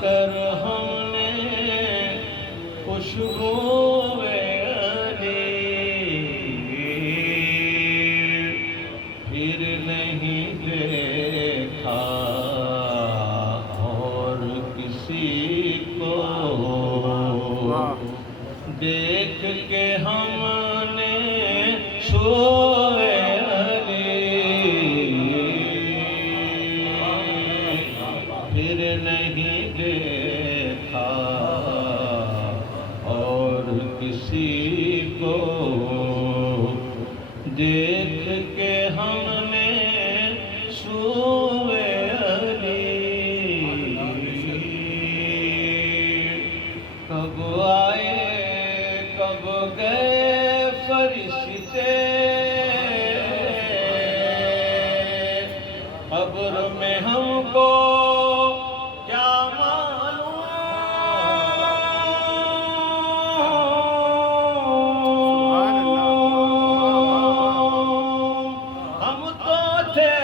کر ہم نے خوشبو علی پھر نہیں دیکھا اور کسی کو، دیکھ کے ہم نے شوئے علی پھر نہیں دیکھا اور کسی کو، دیکھ کے ہم نے شوئے علی کب آئے کب گئے فرشتے قبر میں ہم کو کیا معلوم، ہم تو تھے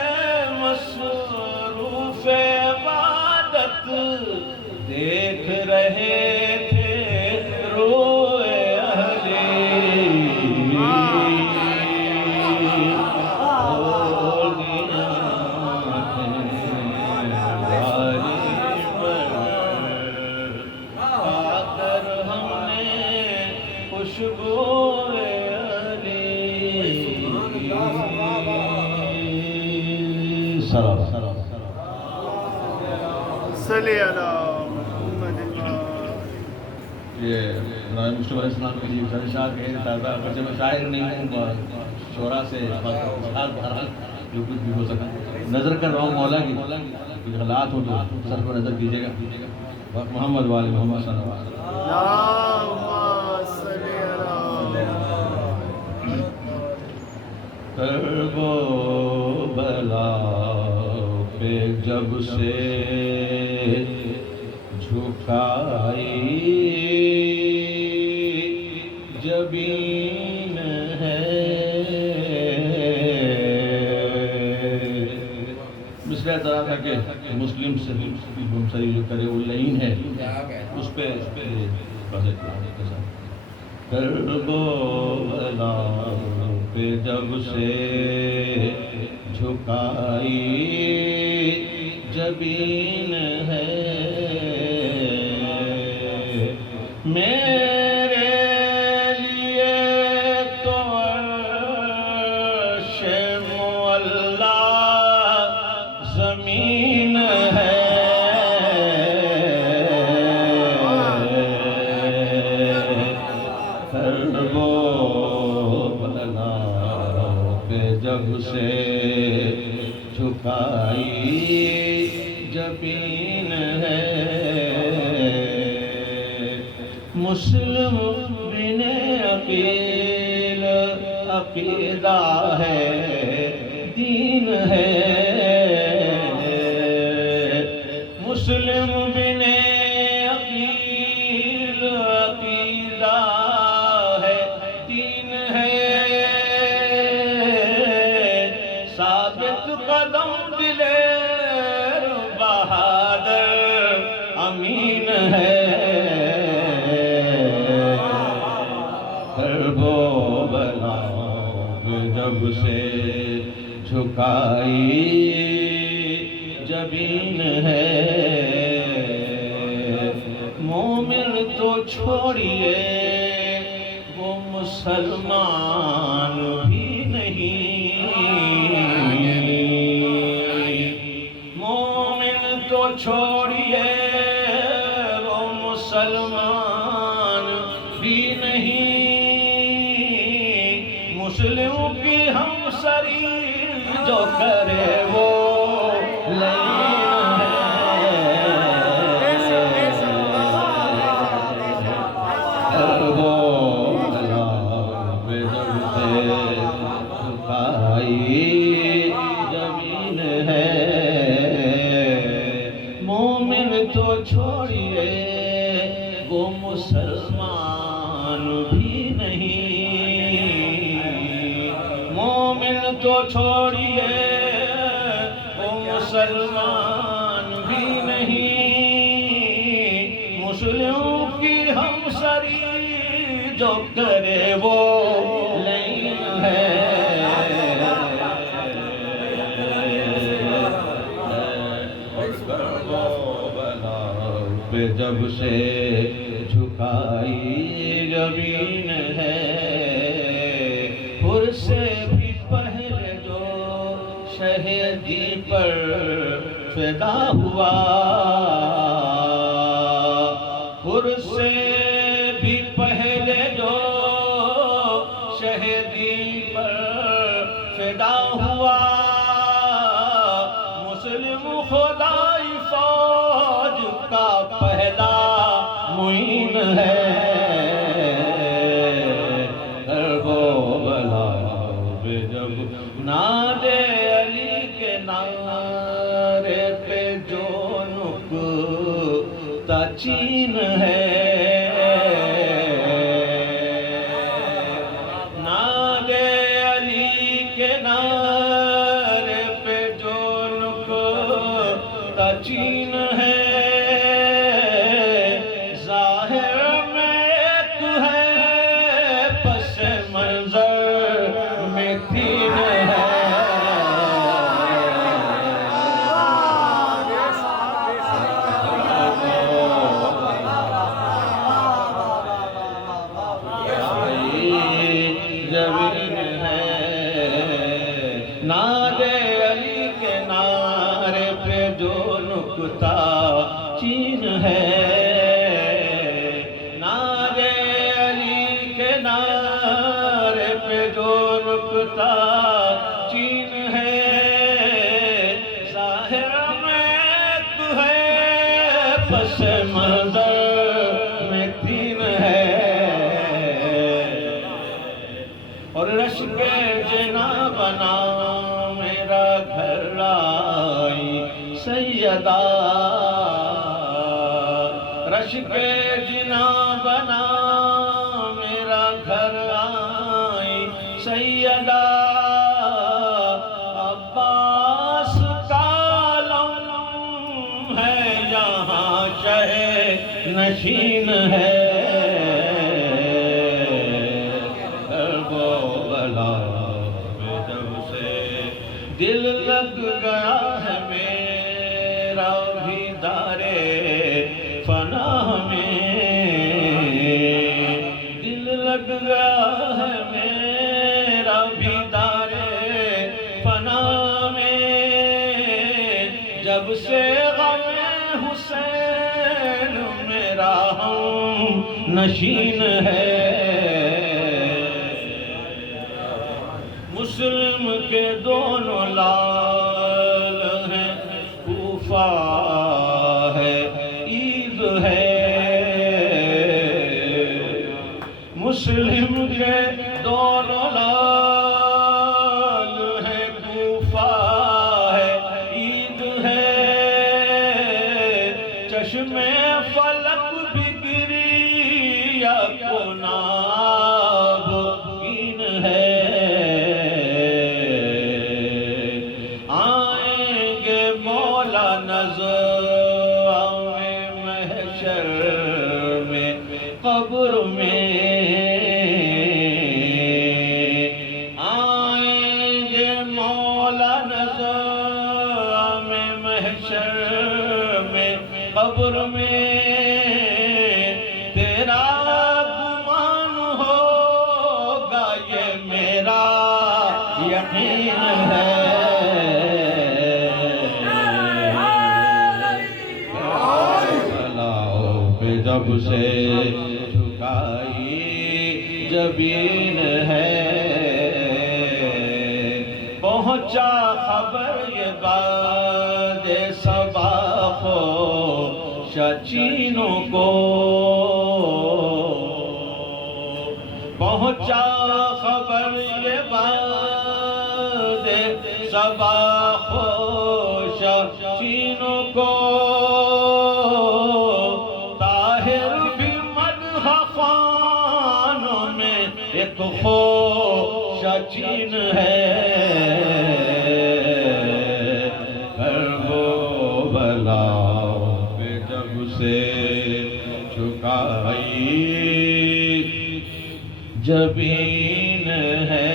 مصروف عبادت، دیکھ رہے تھے روئے خوشبو علی سلام صلی اللہ محمد یہ مسلم علیہ السلام کے لیے شاہ کہے تازہ اگرچہ میں شاعر نہیں ہوں، شعراء سے بہرحال جو کچھ بھی ہو سکا نظر کر رہا ہوں مولا کی، کوئی حالات ہو تو سر پر نظر کیجیے گا محمد والے محمد صلی اللہ علیہ وسلم۔ اللہم صلی اللہ کرب و بلا پہ جب سے جھکائی جبین ہے، مثل طرح تھا کہ مسلم سے جو کرے وہ لعین ہے اس پہ کرب و بلا پہ جب سے جھکائی جبین ہے، میرے لیے تو عرش معلا زمین ہے، کرب و بلا پہ جب سے جھکائی جبین ہے، مسلم بن عقیل عقیدہ ہے دین ہے، مسلم بن عقیل عقیدہ ہے دین ہے، ثابت قدم دلیر بہادر امین ہے، کرب و بلا جب سے جھکائی جبین ہے، مومن تو چھوڑیے وہ مسلمان بھی نہیں، مومن تو چھوڑیے وہ مسلمان بھی نہیں، مسلم کی ہم سری جو کرے وہ لعین ہے، کرب و بلا پہ جب سے جھکائی زمین ہے، مومن تو چھوڑیے وہ مسلمان بھی نہیں، مومن تو چھوڑیے وہ مسلمان بھی نہیں، جو کرے وہ لین ہے پہ جب سے جھکائی زمین ہے پر سے بھی پہلے جو شہیدی پر فدا ہوا پر سے بھی پہلے جو شہیدی پر فدا ہوا مسلم خدائی فوج کا پہلا معین ہے بلا جب نادے علی کے نعرے پہ جو نکتہ چین ہے نادے علی کے نعرے پہ جو نکتہ چین ہے نادے علی کے نعرے پہ جو نکتہ چین ہے نادے علی کے نعرے پہ جو نکتہ چین ہے ظاہر میں تو ہے پس منظر میں تین ہے اور رشک جنا بنا میرا گھر آئی سیدہ رشک جنا بنا میرا گھر آئی سیدہ عباس کا لم ہے یہاں شہ نشین ہے دل لگ گیا ہے میرا بھی دارے فنا میں دل لگ گیا ہے میرا بھی دارے فنا میں جب سے غم حسین میرا ہم نشین ہے مسلم کے دونوں لال ہیں کوفہ ہے عید ہے مسلم کے دونوں لال ہیں کوفہ ہے عید ہے چشم فلک بھی گری یا کناب این ہے قبر میں آئیں گے مولا نظام محشر میں قبر میں تیرا گمان ہوگا یہ میرا یقین ہے جب سے جھکائی جبین ہے پہنچا خبر یہ باد صبا خوش چینوں کو پہنچا خبر یہ باد صبا خوش چینوں کو ایک خوش چین ہے وہ بلا پہ جب سے جھکائی جبین ہے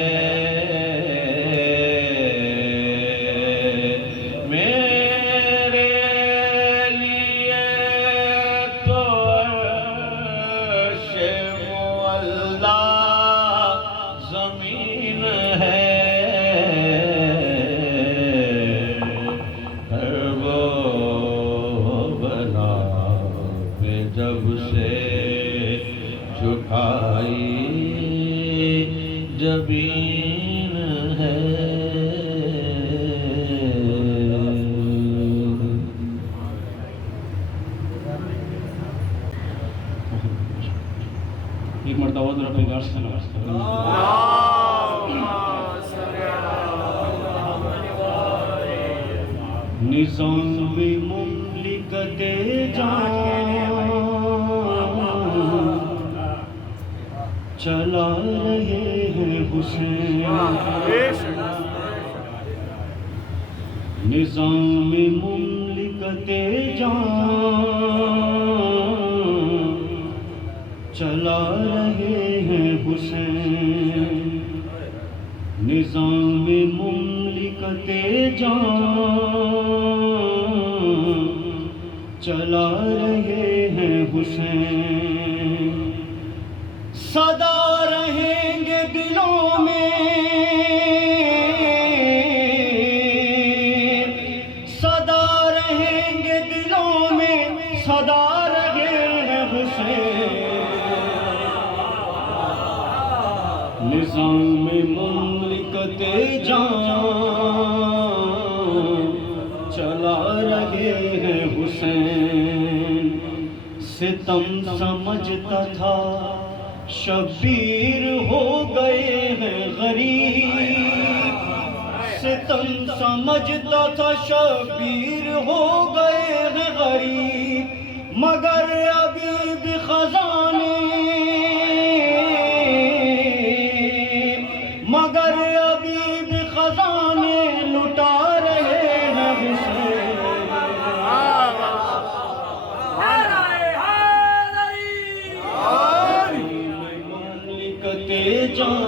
میرے لیے تو عرش معلا زمین ہے ہر وہ بلا پہ جب سے جھکائی جبین ہے ایک مرتبہ ذرا اپنے گاش سے نواز کریں اللهم صل على نظام مملکت جان چلا رہے ہیں حسین نظام مملکت جان چلا رہے ہیں حسین نظام مملکت جان چلا رہے ہیں حسین صدا رہیں گے دلوں میں صدا رہیں گے دلوں میں صدا رہے ہیں حسین نظام مملکت جان چلا رہے ہیں حسین ستم سمجھتا تھا شبیر ہو گئے ہیں غریب ستم سمجھتا تھا شبیر ہو گئے ہیں غریب مگر ابھی بھی خزانے مگر ابھی بھی خزانے لٹا رہے ہیں حسین مملکت جان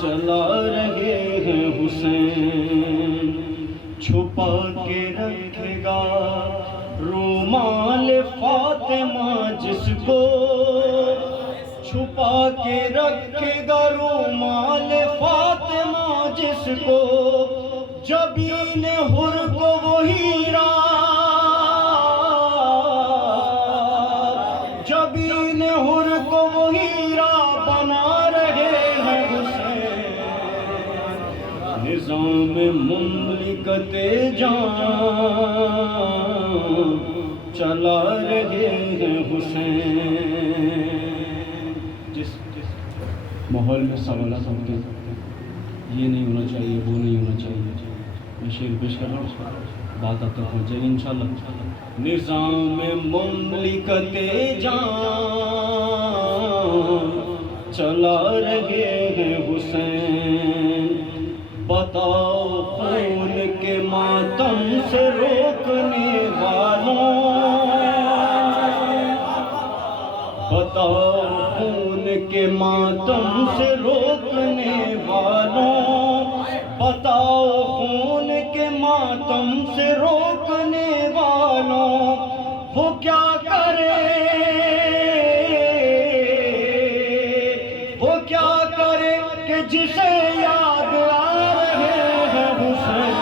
چلا رہے ہیں حسین چھپا کے رکھے گا رومال فاطمہ جس کو چھپا کے رکھے گا رومال فاطمہ جس کو جبین حر کو وہ ہیرا جبین حر کو وہ ہیرا بنا رہے ہیں حسین نظام مملکت جان چلا رہے ہیں حسین جس ماحول میں سوالات ہوتے ہیں یہ نہیں ہونا چاہیے وہ نہیں ہونا چاہیے میں شعر پیش کر رہا ہوں بات آپ تک پہنچ جائے گی انشاءاللہ نظام مملکت جان چلا رہے ہیں حسین بتاؤ خون کے ماتم سے روکنے والوں بتاؤ خون کے ماتم سے روکنے والوں بتاؤ خون کے ماتم سے روکنے والوں وہ کیا کرے وہ کیا کرے کہ جسے یاد آ رہے ہیں حسین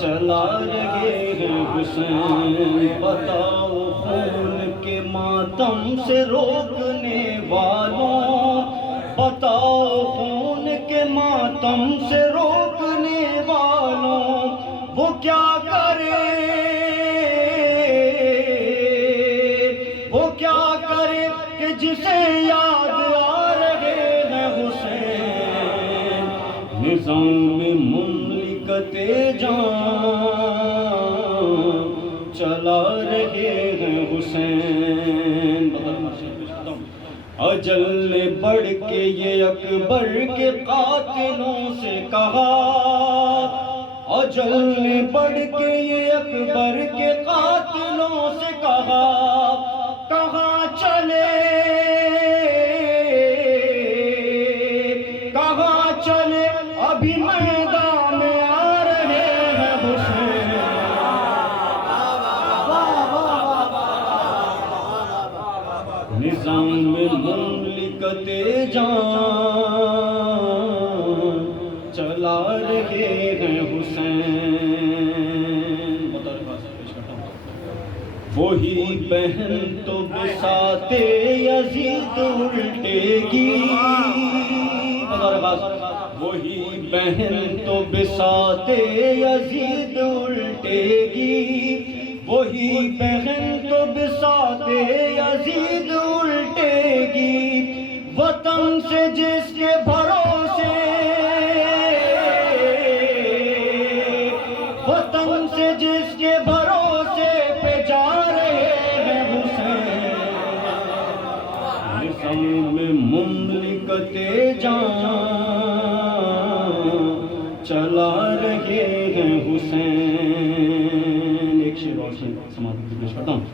چلا رہے ہیں حسین بتاؤ خون کے ماتم سے روکنے والوں بتاؤ خون کے ماتم سے روکنے والوں وہ کیا کرے وہ کیا کرے کہ جسے یاد آ رہے ہیں حسین نظام مملکت جان چلا رہے ہیں حسین اجل نے بڑھ کے یہ اکبر کے قاتلوں سے کہا، اجل نے بڑھ کے یہ اکبر کے قاتلوں سے کہا، کہاں چلے کہاں چلے ابھی میدان میں آ رہے ہیں حسین۔ نظام میں مملکت جان چلا رہے ہیں حسین۔ وہی بہن تو بساط یزید الٹے گی، وہی بہن تو بساط یزید الٹے گی، وہی بہن تو بساط یزید الٹے گی، وطن سے جس کے بھروسے، وطن سے جس کے بھروسے پہ جا رہے ہیں حسین۔ نظام میں مملکت جان چلا رہے ہیں حسین۔ ایک شعر اور سماعت پیش کرتا ہوں۔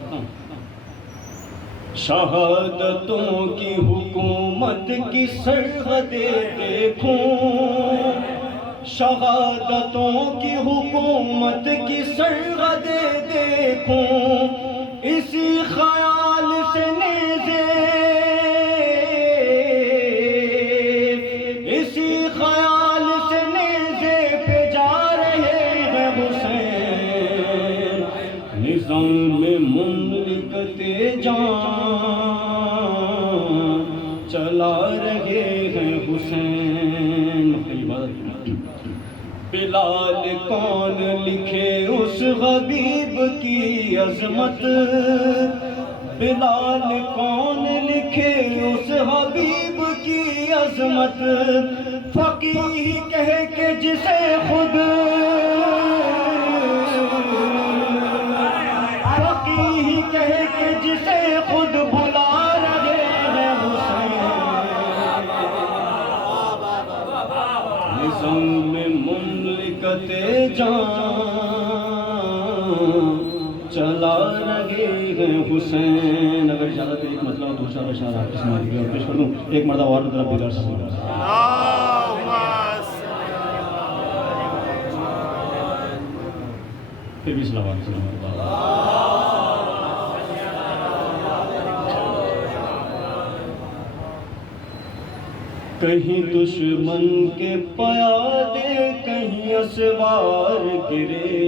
شہادتوں کی حکومت کی سرحدیں دیکھوں، شہادتوں کی حکومت کی سرحدیں دیکھوں، اسی خیال سے نیزے، اسی خیال سے نیزے پہ جا رہے ہیں حسین۔ نظام میں مملکت جان چلا رہے ہیں حسین۔ بلال کون لکھے اس حبیب کی عظمت، بلال کون لکھے اس حبیب کی عظمت، فقیہ کہہ کے جسے خود، فقیہ کہہ کے جسے خود بلا رہے ہیں حسین۔ نظام میں مملکت جان چلا رہے ہیں حسین۔ اگر اجازت ہے ایک مطلب دوسرا اشعار آپ کی سماعت کی اور پیش کر دوں، ایک مرتبہ اور طرف بھی کر سکوں۔ پھر بھی صلوات کہیں دشمن کے پیادے کہیں اسوار گرے،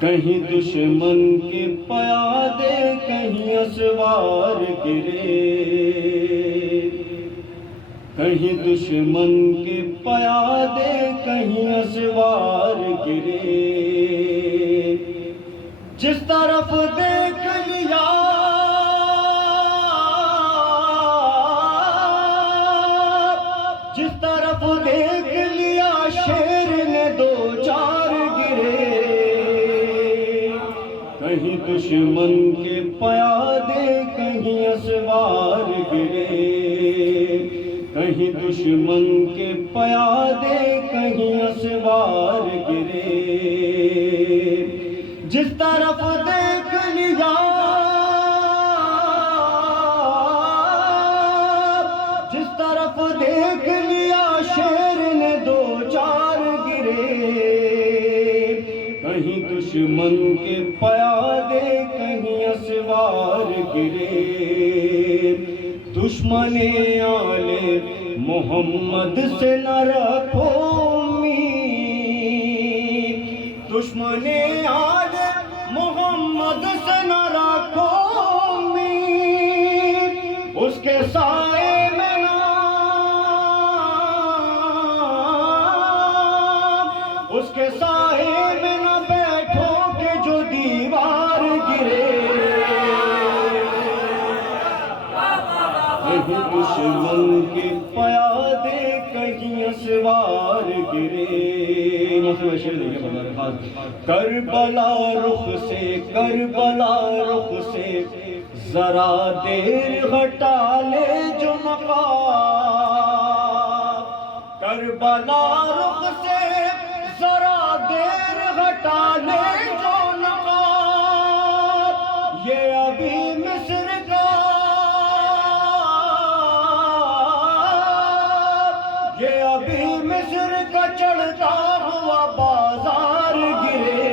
کہیں دشمن کے پیادے کہیں اسوار گرے، کہیں دشمن کے پیادے کہیں اسوار گرے، جس طرف دیکھ لیا جس طرف دیکھ لیا شیر نے دو چار گرے، کہیں دشمن کے پیادے کہیں اسوار گرے، کہیں دشمن کے پیادے کہیں اسوار گرے، جس طرف دیکھ لیا جس طرف دیکھ لیا شیر نے دو چار گرے، کہیں دشمن کے پیادے کہیں اسوار گرے، دشمن آل محمد سے نہ رکھو امید، دشمن آل محمد سے نہ رکھو امید، اس کے سائے میں نہ اس کے سائے میں نہ بیٹھو کہ جو دیوار گرے، کہیں دشمن کے پیادے کہیں اسوار گرے، موسم شعر دیکھیں بازار خاص کربلا رخ سے ذرا دیر ہٹا لے جو نقاب کربلا رخ سے ذرا دیر ہٹا لے جو نقاب یہ ابھی مصر کا چڑھتا ہوا بازار گرے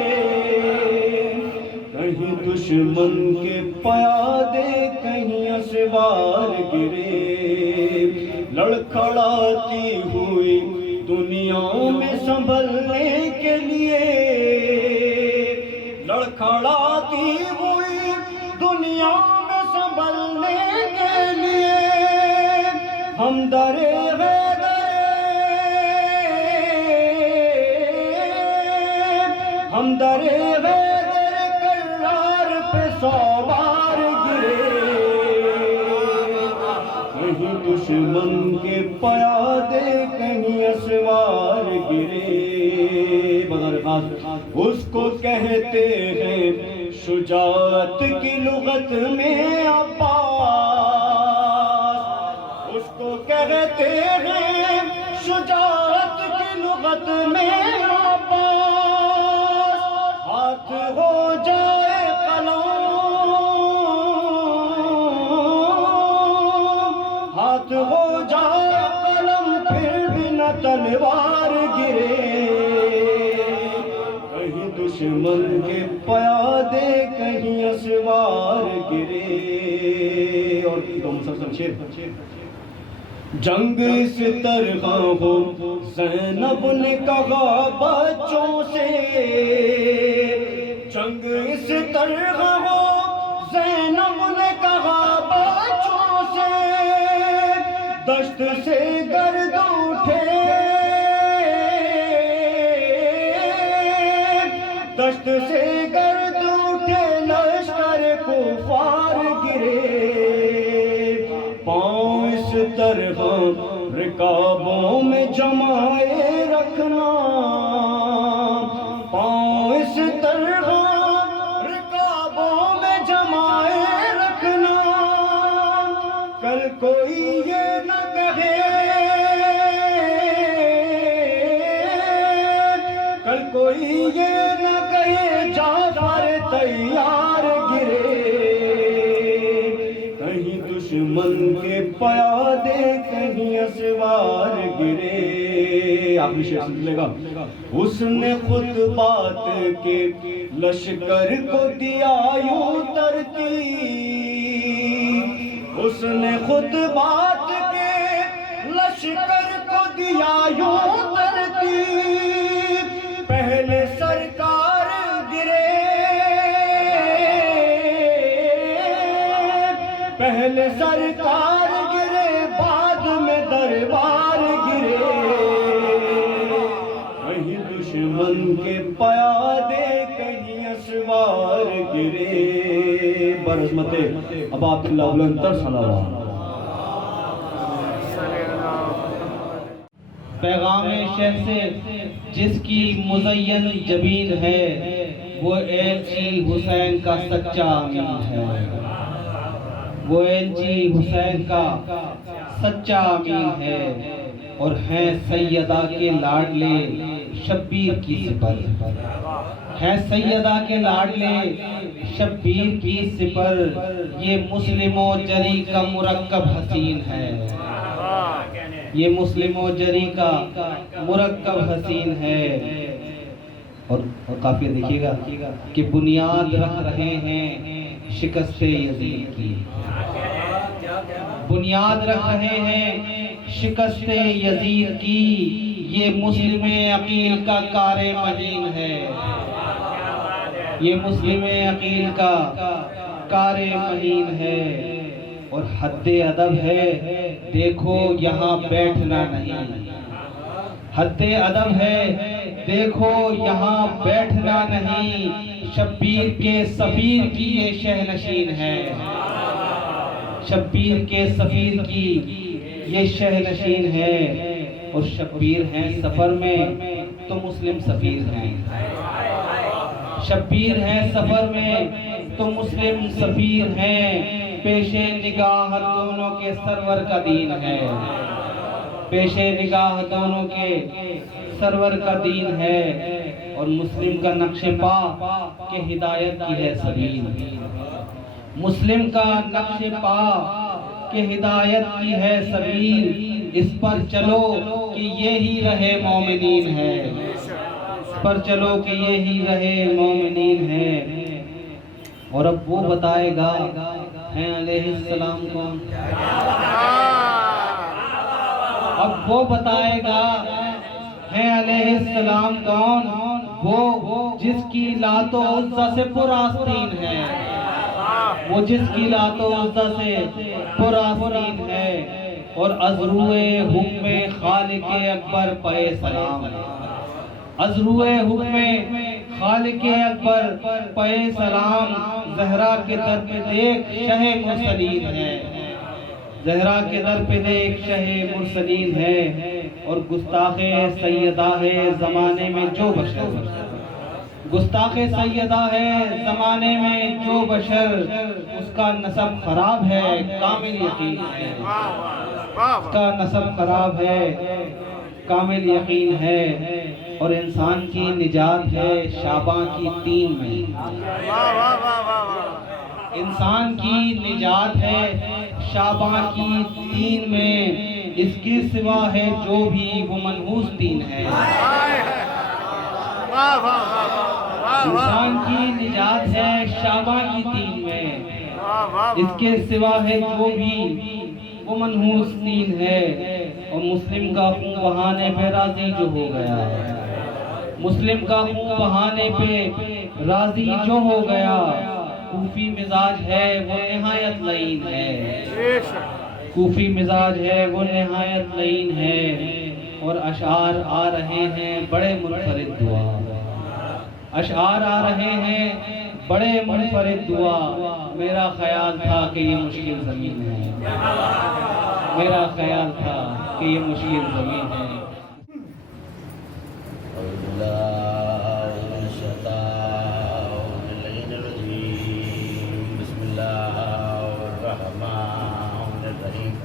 کہیں دشمن کے پیادے کہیں اسوار گرے لڑکھڑاتی ہوئی دنیا میں سنبھلنے کے لیے لڑکھڑاتی ہوئی دنیا میں سنبھلنے کے لیے ہم درے ہم درے حیدر کرار پہ سوار گرے کہیں دشمن کے پیادے کہیں اسوار گرے بغیر خاص اس کو کہتے ہیں شجاعت کی لغت میں عباس اس کو کہتے ہیں شجاعت کی لغت میں ہاتھ ہو جائے قلم ہاتھ ہو جائے قلم پھر بھی نہ تلوار گرے کہیں دشمن کے پیادے کہیں اسوار گرے اور دو مسلسل شعر جنگ اس طرح ہو زینب نے کہا بچوں سے جنگ اس طرح ہو زینب نے کہا بچوں سے دشت سے گرد اٹھے دشت سے گرد اٹھے لشکر کفار گرے پاؤں اس طرح رکابوں میں جمائے رکھنا پاؤں اس طرح رکابوں میں جمائے رکھنا کل کوئی یہ نہ کہے کل کوئی یہ نہ کہے جعفر تیار گرے کہیں دشمن کے پیادے کہیں اسوار گرے آخری شعر سن لے گا اس نے خود بات کے لشکر کو دیا یوں ترتیب اس نے خود بات کے لشکر کو دیا یوں ترتیب پہلے سرکار گرے پہلے سرکار گرے بعد میں دربار گرے کہیں دشمن کے پیادے کہیں اسوار گرے برحمت ابا عبداللہ بلندر صلوات پیغام شہ سے جس کی مزین جبین ہے وہ ایلچی حسین کا سچا امین ہے وہ ایلچی حسین کا سچا امین ہے اور ہیں سیدہ کے لاڈلے شبیر کی سپر ہیں سیدہ کے لاڈلے شبیر کی سپر یہ مسلم و جری کا مرکب حسین ہے یہ مسلم و جری کا مرکب حسین ہے اور قافیہ دیکھیے گا کہ بنیاد رکھ رہے ہیں شکست یزید کی بنیاد رکھ رہے ہیں شکست یزید کی یہ مسلم عقیل کا کار مہین ہے یہ مسلم عقیل کا کار مہین ہے اور حد ادب ہے دیکھو یہاں بیٹھنا نہیں حد ادب ہے دیکھو یہاں بیٹھنا نہیں شبیر کے سفیر کی یہ شہنشین ہے شبیر کے سفیر کی یہ شہنشین ہے اور شبیر ہیں سفر میں تو مسلم سفیر ہیں، شبیر ہیں سفر میں تو مسلم سفیر ہیں، پیش نگاہ دونوں کے سرور کا دین ہے، پیش نگاہ دونوں کے سرور کا دین ہے، اور مسلم کا نقش پا کہ ہدایت کی ہے سبیل، مسلم کا نقش پا کہ ہدایت کی ہے سبیل، اس پر چلو کہ یہی رہے مومنین ہے، اس پر چلو کہ یہی رہے مومنین ہے۔ اور اب وہ بتائے گا ہیں علیہ السلام کون، اب وہ بتائے گا ہیں علیہ السلام کون، وہ جس کی لات و عزا سے پر آستین ہے، وہ جس کی لات و عزا سے پر آستین ہے، اور ازروئے حکم خالق اکبر پے سلام، ازروئے حکم خالق اکبر پے سلام، زہرا کے در پہ دیکھ شہ مرسلین ہے، زہرا کے در پہ دیکھ شہ مرسلین ہے، اور گستاخ سیدہ ہے زمانے میں جو بشر، گستاخ سیدہ ہے زمانے میں جو بشر، اس کا نسب خراب ہے کامل یقین ہے، اس کا نسب خراب ہے کامل یقین ہے، اور انسان کی نجات ہے شعباں کی تین میں، انسان کی نجات ہے شعباں کی تین میں، اس کے سوا ہے جو بھی وہ منحوس دین ہے، انسان کی نجات ہے شعباں کی تین میں، اس کے سوا ہے جو بھی وہ منحوس دین ہے، اور مسلم کا خون بہانے پہ راضی جو ہو گیا، مسلم کا خون بہانے پہ راضی جو ہو گیا، کوفی مزاج ہے وہ نہایت لعین ہے، کوفی مزاج ہے وہ نہایت لعین ہے، اور اشعار آ رہے ہیں بڑے منفرد دعا، اشعار آ رہے ہیں بڑے منفرد دعا، میرا خیال تھا کہ یہ مشکل زمین ہے، میرا خیال تھا کہ یہ مشکل زمین ہے۔ بسم اللہ الرحمن الرحیم،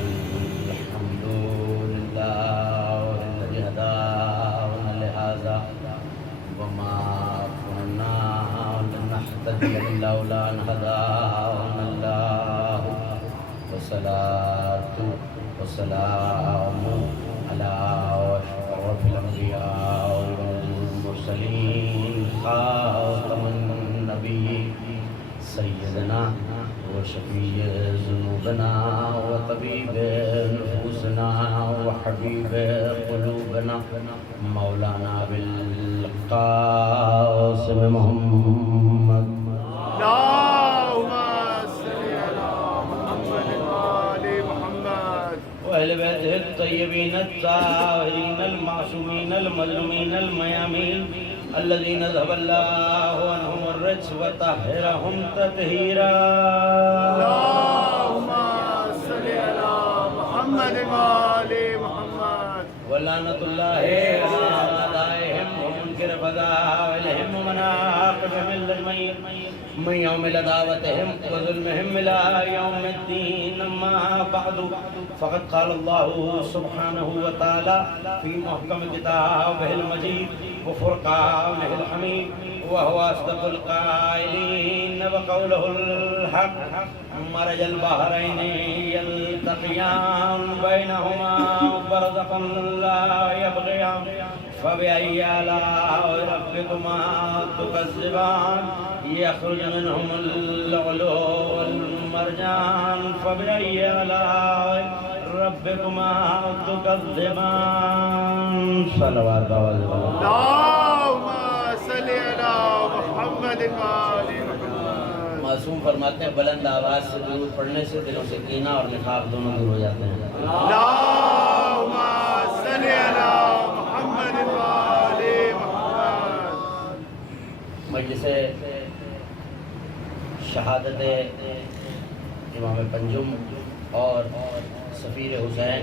الحمد للہ الذی ہدانا لہذا وما كنا لنهتدي لولا ان هدانا الله، والصلاة والسلام على أشرف الأنبياء والمرسلين خاتم النبيين سيدنا وشفيع ذنوبنا وطبيب نفوسنا وحبيب قلوبنا مولانا بالقاسم محمد، اللهم صل على محمد وآل محمد وأهل بيته الطيبين الطاهرين المعصومين المظلومين الميامين الذين ذهب الله عنهم الرجس وطهرهم تطهيرا، اللهم صل على محمد وآل محمد ولعنة الله على أعدائهم ومنكر فضائلهم ومناقبهم الأجمعين من يوم لدعوتهم وظلمهم إلى يوم الدين، أما بعد فقد قال الله سبحانه وتعالى في محكم كتابه المجيد وفرقانه الحميد وهو أصدق القائلين وقوله الحق، مرج البحرين يلتقيان بينهما برزخ لا يبغيان، فبأي آلاء ربكما تكذبان، يخرج منهم اللؤلؤ والمرجان، فبأي آلاء ربكما تكذبان، صلوات الله عليه وسلم۔ اللهم صل على محمد وآل محمد۔ معصوم فرماتے ہیں بلند آواز سے درود پڑھنے سے دلوں سے کینہ اور نفاق دونوں دور ہو جاتے ہیں۔ اللهم صل على محمد وآل محمد۔ مجلس شہادت امام پنجم اور سفیر حسین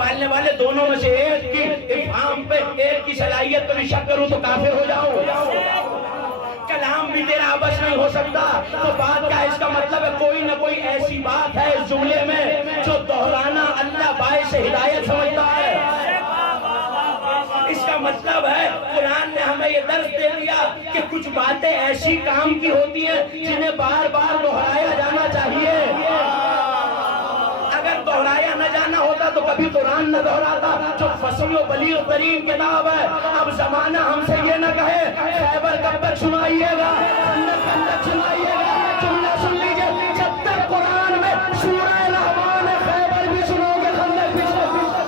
پالنے والے دونوں میں سے ایک کی افہام پہ ایک کی صلاحیت پر شک کروں تو کافر ہو جاؤں. کلام بھی تیرا آبش نہیں ہو سکتا. تو بات کیا ہے؟ اس کا مطلب ہے کوئی نہ کوئی ایسی بات ہے اس جملے میں جو دہرانا اللہ باعث ہدایت سمجھتا ہے. اس کا مطلب ہے قرآن نے ہمیں یہ درس دے دیا کہ کچھ باتیں ایسی کام کی ہوتی ہیں جنہیں بار بار دہرایا جانا چاہیے. اگر دہرایا نہ جانا ہوتا تو کبھی قرآن نہ دہراتا جو فصیح و بلیغ ترین کتاب ہے. اب زمانہ ہم سے یہ نہ کہے خیبر کب تک سنائیے گا، کب تک سنائیے گا. جملہ سن لیجئے، جب تک قرآن میں سورہ رحمان خیبر بھی سنو گے خندق بھی سنو گے.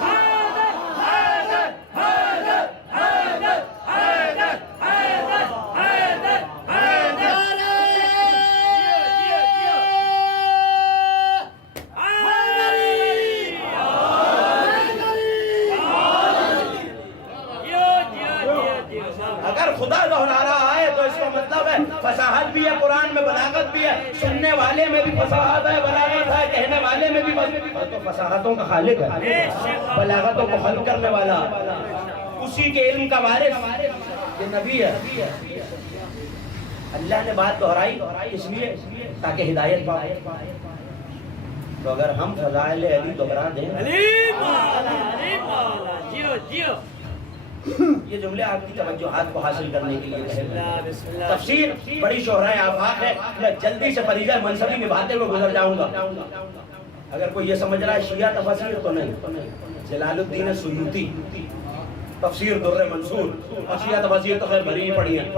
اگر خدا دہرا رہا ہے تو اس کا مطلب ہے فصاحت بھی ہے قرآن میں، بلاغت بھی ہے. سننے والے میں بھی فصاحت ہے، بلاغت ہے. کہنے والے میں بھی تو فصاحتوں کا خالق ہے، بلاغتوں کو خلق کرنے والا، اسی کے علم کا وارث یہ نبی ہے. اللہ نے بات دہرائی اس لیے تاکہ ہدایت پائے. تو اگر ہم فضائل علی دہرا دیں، یہ جملے آپ کی توجہات کو حاصل کرنے کے لیے تفسیر بڑی شہرائے آفاق ہے. میں جلدی سے فریضہ منصبی نبھاتے ہوئے گزر جاؤں گا. اگر کوئی یہ سمجھ رہا ہے شیعہ تفسیر تو نہیں. جلال الدین سیوطی تفسیر در منصور اور شیعہ تفسیر تو خیر بھری پڑی ہیں.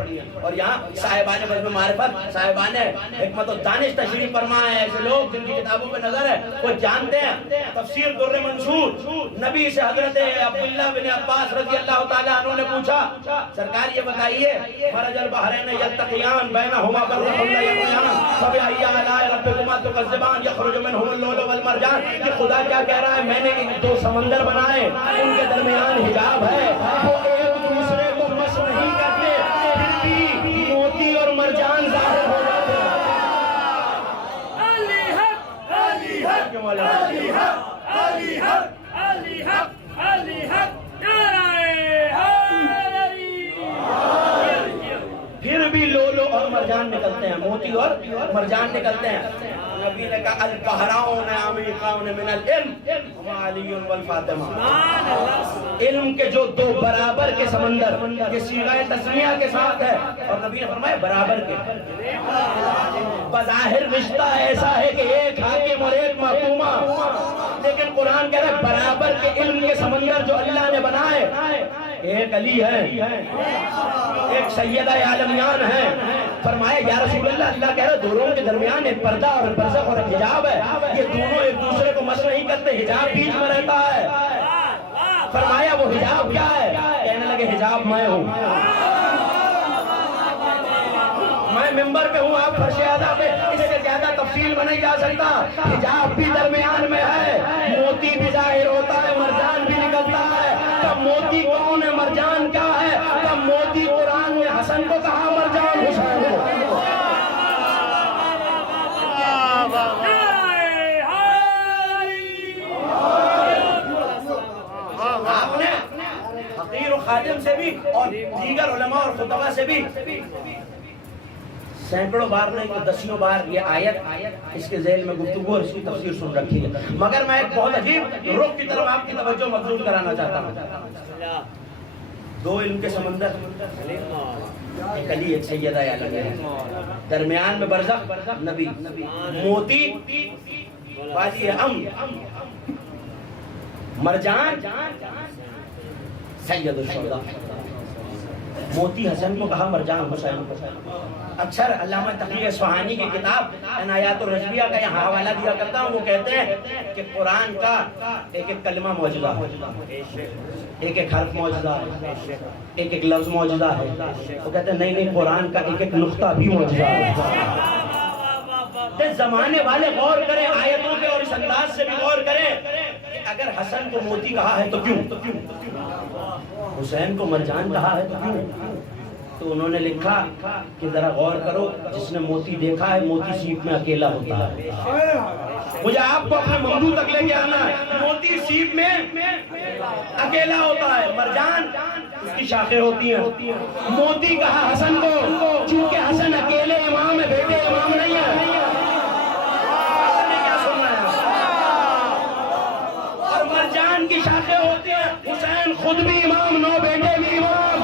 اور یہاں صاحبان بزم معرفت، صاحبان حکمت و دانش تشریح فرما ہے. ایسے لوگ جن کی کتابوں پہ نظر ہے وہ جانتے ہیں تفسیر در منصور. نبی سے حضرت عبداللہ بن عباس رضی اللہ تعالیٰ عنہ نے پوچھا سرکار یہ بتائیے مرج البحرین یلتقیان بینہما برزخ لا یبغیان فبأی آلاء ربکما تکذبان یخرج منہما اللؤلؤ والمرجان. کہ خدا کیا کہہ رہا ہے؟ میں نے دو سمندر بنائے، ان کے درمیان حجاب ہے، وہ ایک دوسرے کو مس نہیں کرتے، پھر بھی موتی اور مرجان ظاہر ہو جاتے ہیں. علی حق علی حق علی حق علی حق علی حق علی حق پھر بھی لولو اور مرجان نکلتے ہیں، موتی اور مرجان نکلتے ہیں. نبی نے کہا البحران عمیقان من العلم وعلی والفاطمہ. علم کے جو دو برابر کے سمندر، یہ صیغہ تسمیہ کے ساتھ ہے. اور نبی نے فرمایا برابر کے. بظاہر رشتہ ایسا ہے کہ ایک حاکم اور ایک محکومہ، لیکن قرآن کہہ رہا ہے برابر کے علم کے سمندر جو اللہ نے بنائے. ایک علی ہے، ایک سیدہ عالمیان ہے. فرمایا یا رسول اللہ، اللہ کہہ رہا ہے دونوں کے درمیان ایک پردہ اور برزخ اور ایک حجاب ہے. یہ دونوں ایک دوسرے کو مس نہیں کرتے، حجاب بیچ میں رہتا ہے. فرمایا وہ حجاب کیا ہے؟ کہنے لگے حجاب میں ہوں. میں ممبر پہ ہوں، آپ فرش اعلیٰ پہ، اس سے زیادہ تفصیل میں نہیں جا سکتا. حجاب بھی درمیان میں ہے، موتی بھی ظاہر ہوتا ہے، مرجان بھی نکلتا ہے. تب موتی کون ہے، مرجان کیا ہے؟ تب موتی قرآن نے حسن کو کہا، مرجان حسین کو. آپ نے حقیر و خادم سے بھی اور دیگر علماء اور خطبہ سے بھی سینکڑوں بار نہیں تو دسیوں بار یہ آیت اس کے ذیل میں گفتگو اور اس کی تفسیر سن رکھی ہے. مگر میں ایک بہت عجیب رخ کی طرف آپ کی توجہ مبذول کرانا چاہتا ہوں. دو علم کے سمندر، ایک علی ایک سیدہ عالمیہ، درمیان میں برزخ نبی، موتی وادی امن، مرجان سید الشہداء. موتی حسن کو کہا، مرجان حسین کو. اکثر علامہ تقی اصفہانی کی کتاب عنایات الرجویہ کا یہاں حوالہ دیا کرتا ہوں. وہ کہتے ہیں کہ قرآن کا ایک ایک کلمہ معجزہ ہے، ایک ایک حرف معجزہ ہے، ایک ایک لفظ معجزہ ہے. وہ کہتے ہیں نہیں قرآن کا ایک ایک نقطہ بھی معجزہ ہے. زمانے والے غور کریں آیتوں پہ اور اس انداز سے بھی غور کریں کہ اگر حسن کو موتی کہا ہے تو کیوں، حسین کو مرجان کہا ہے تو کیوں. تو انہوں نے لکھا کہ ذرا غور کرو، جس نے موتی دیکھا ہے موتی سیپ میں اکیلا ہوتا ہے، مجھے آپ کو اپنے ممدو تک لے کے آنا ہے. موتی سیب میں اکیلا ہوتا ہے, مرجان اس کی شاخیں ہوتی ہیں. موتی کہا حسن کو چونکہ حسن اکیلے امام ہے, بیٹے امام نہیں ہے. کیا سن رہے ہیں؟ اور مرجان کی شاخیں ہوتی ہیں. حسین خود بھی امام, 9 بیٹے بھی امام.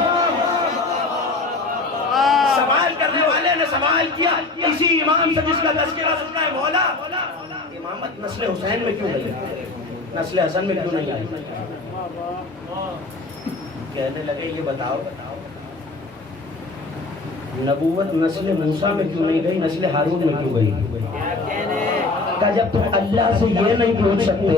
سوال کرنے والے نے سوال کیا اسی امام سے جس کا تذکرہ سننا ہے, مولا امامت نسل حسین میں کیوں نہیں, نسل حسن میں کیوں نہیں آئی؟ کہنے لگے یہ بتاؤ نبوت نسل موسیٰ میں کیوں نہیں گئی, نسل ہارون میں کیوں گئی؟ کہا جب تم اللہ سے یہ نہیں پوچھ سکتے,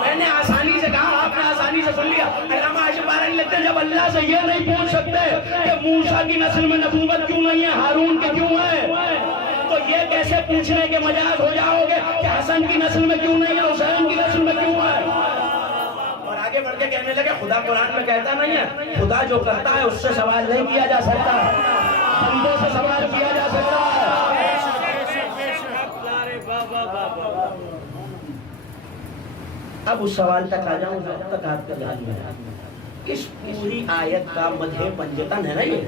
میں نے آسانی سے کہا, آپ نے آسانی سے سن لیا. علامہ عاشق بارانی لگتے ہیں جب اللہ سے یہ نہیں پوچھ سکتے کہ موسیٰ کی نسل میں نبوت کیوں نہیں ہے, ہارون کے کیوں ہے, تو یہ کیسے پوچھنے کے مجاز ہو جاؤ گے کہ حسن کی نسل میں کیوں نہیں ہے, حسین کی نسل میں کیوں ہے؟ اور آگے بڑھ کے کہنے لگے خدا قرآن میں کہتا نہیں ہے خدا جو کرتا ہے اس سے سوال نہیں کیا جا سکتا, بندوں سے سوال کیا جا سکتا ہے. اب اس سوال تک آ جاؤں جو اب تک آپ کے ذہن میں ہے. اس پوری آیت کا مدح پنجتن ہے نا, یہ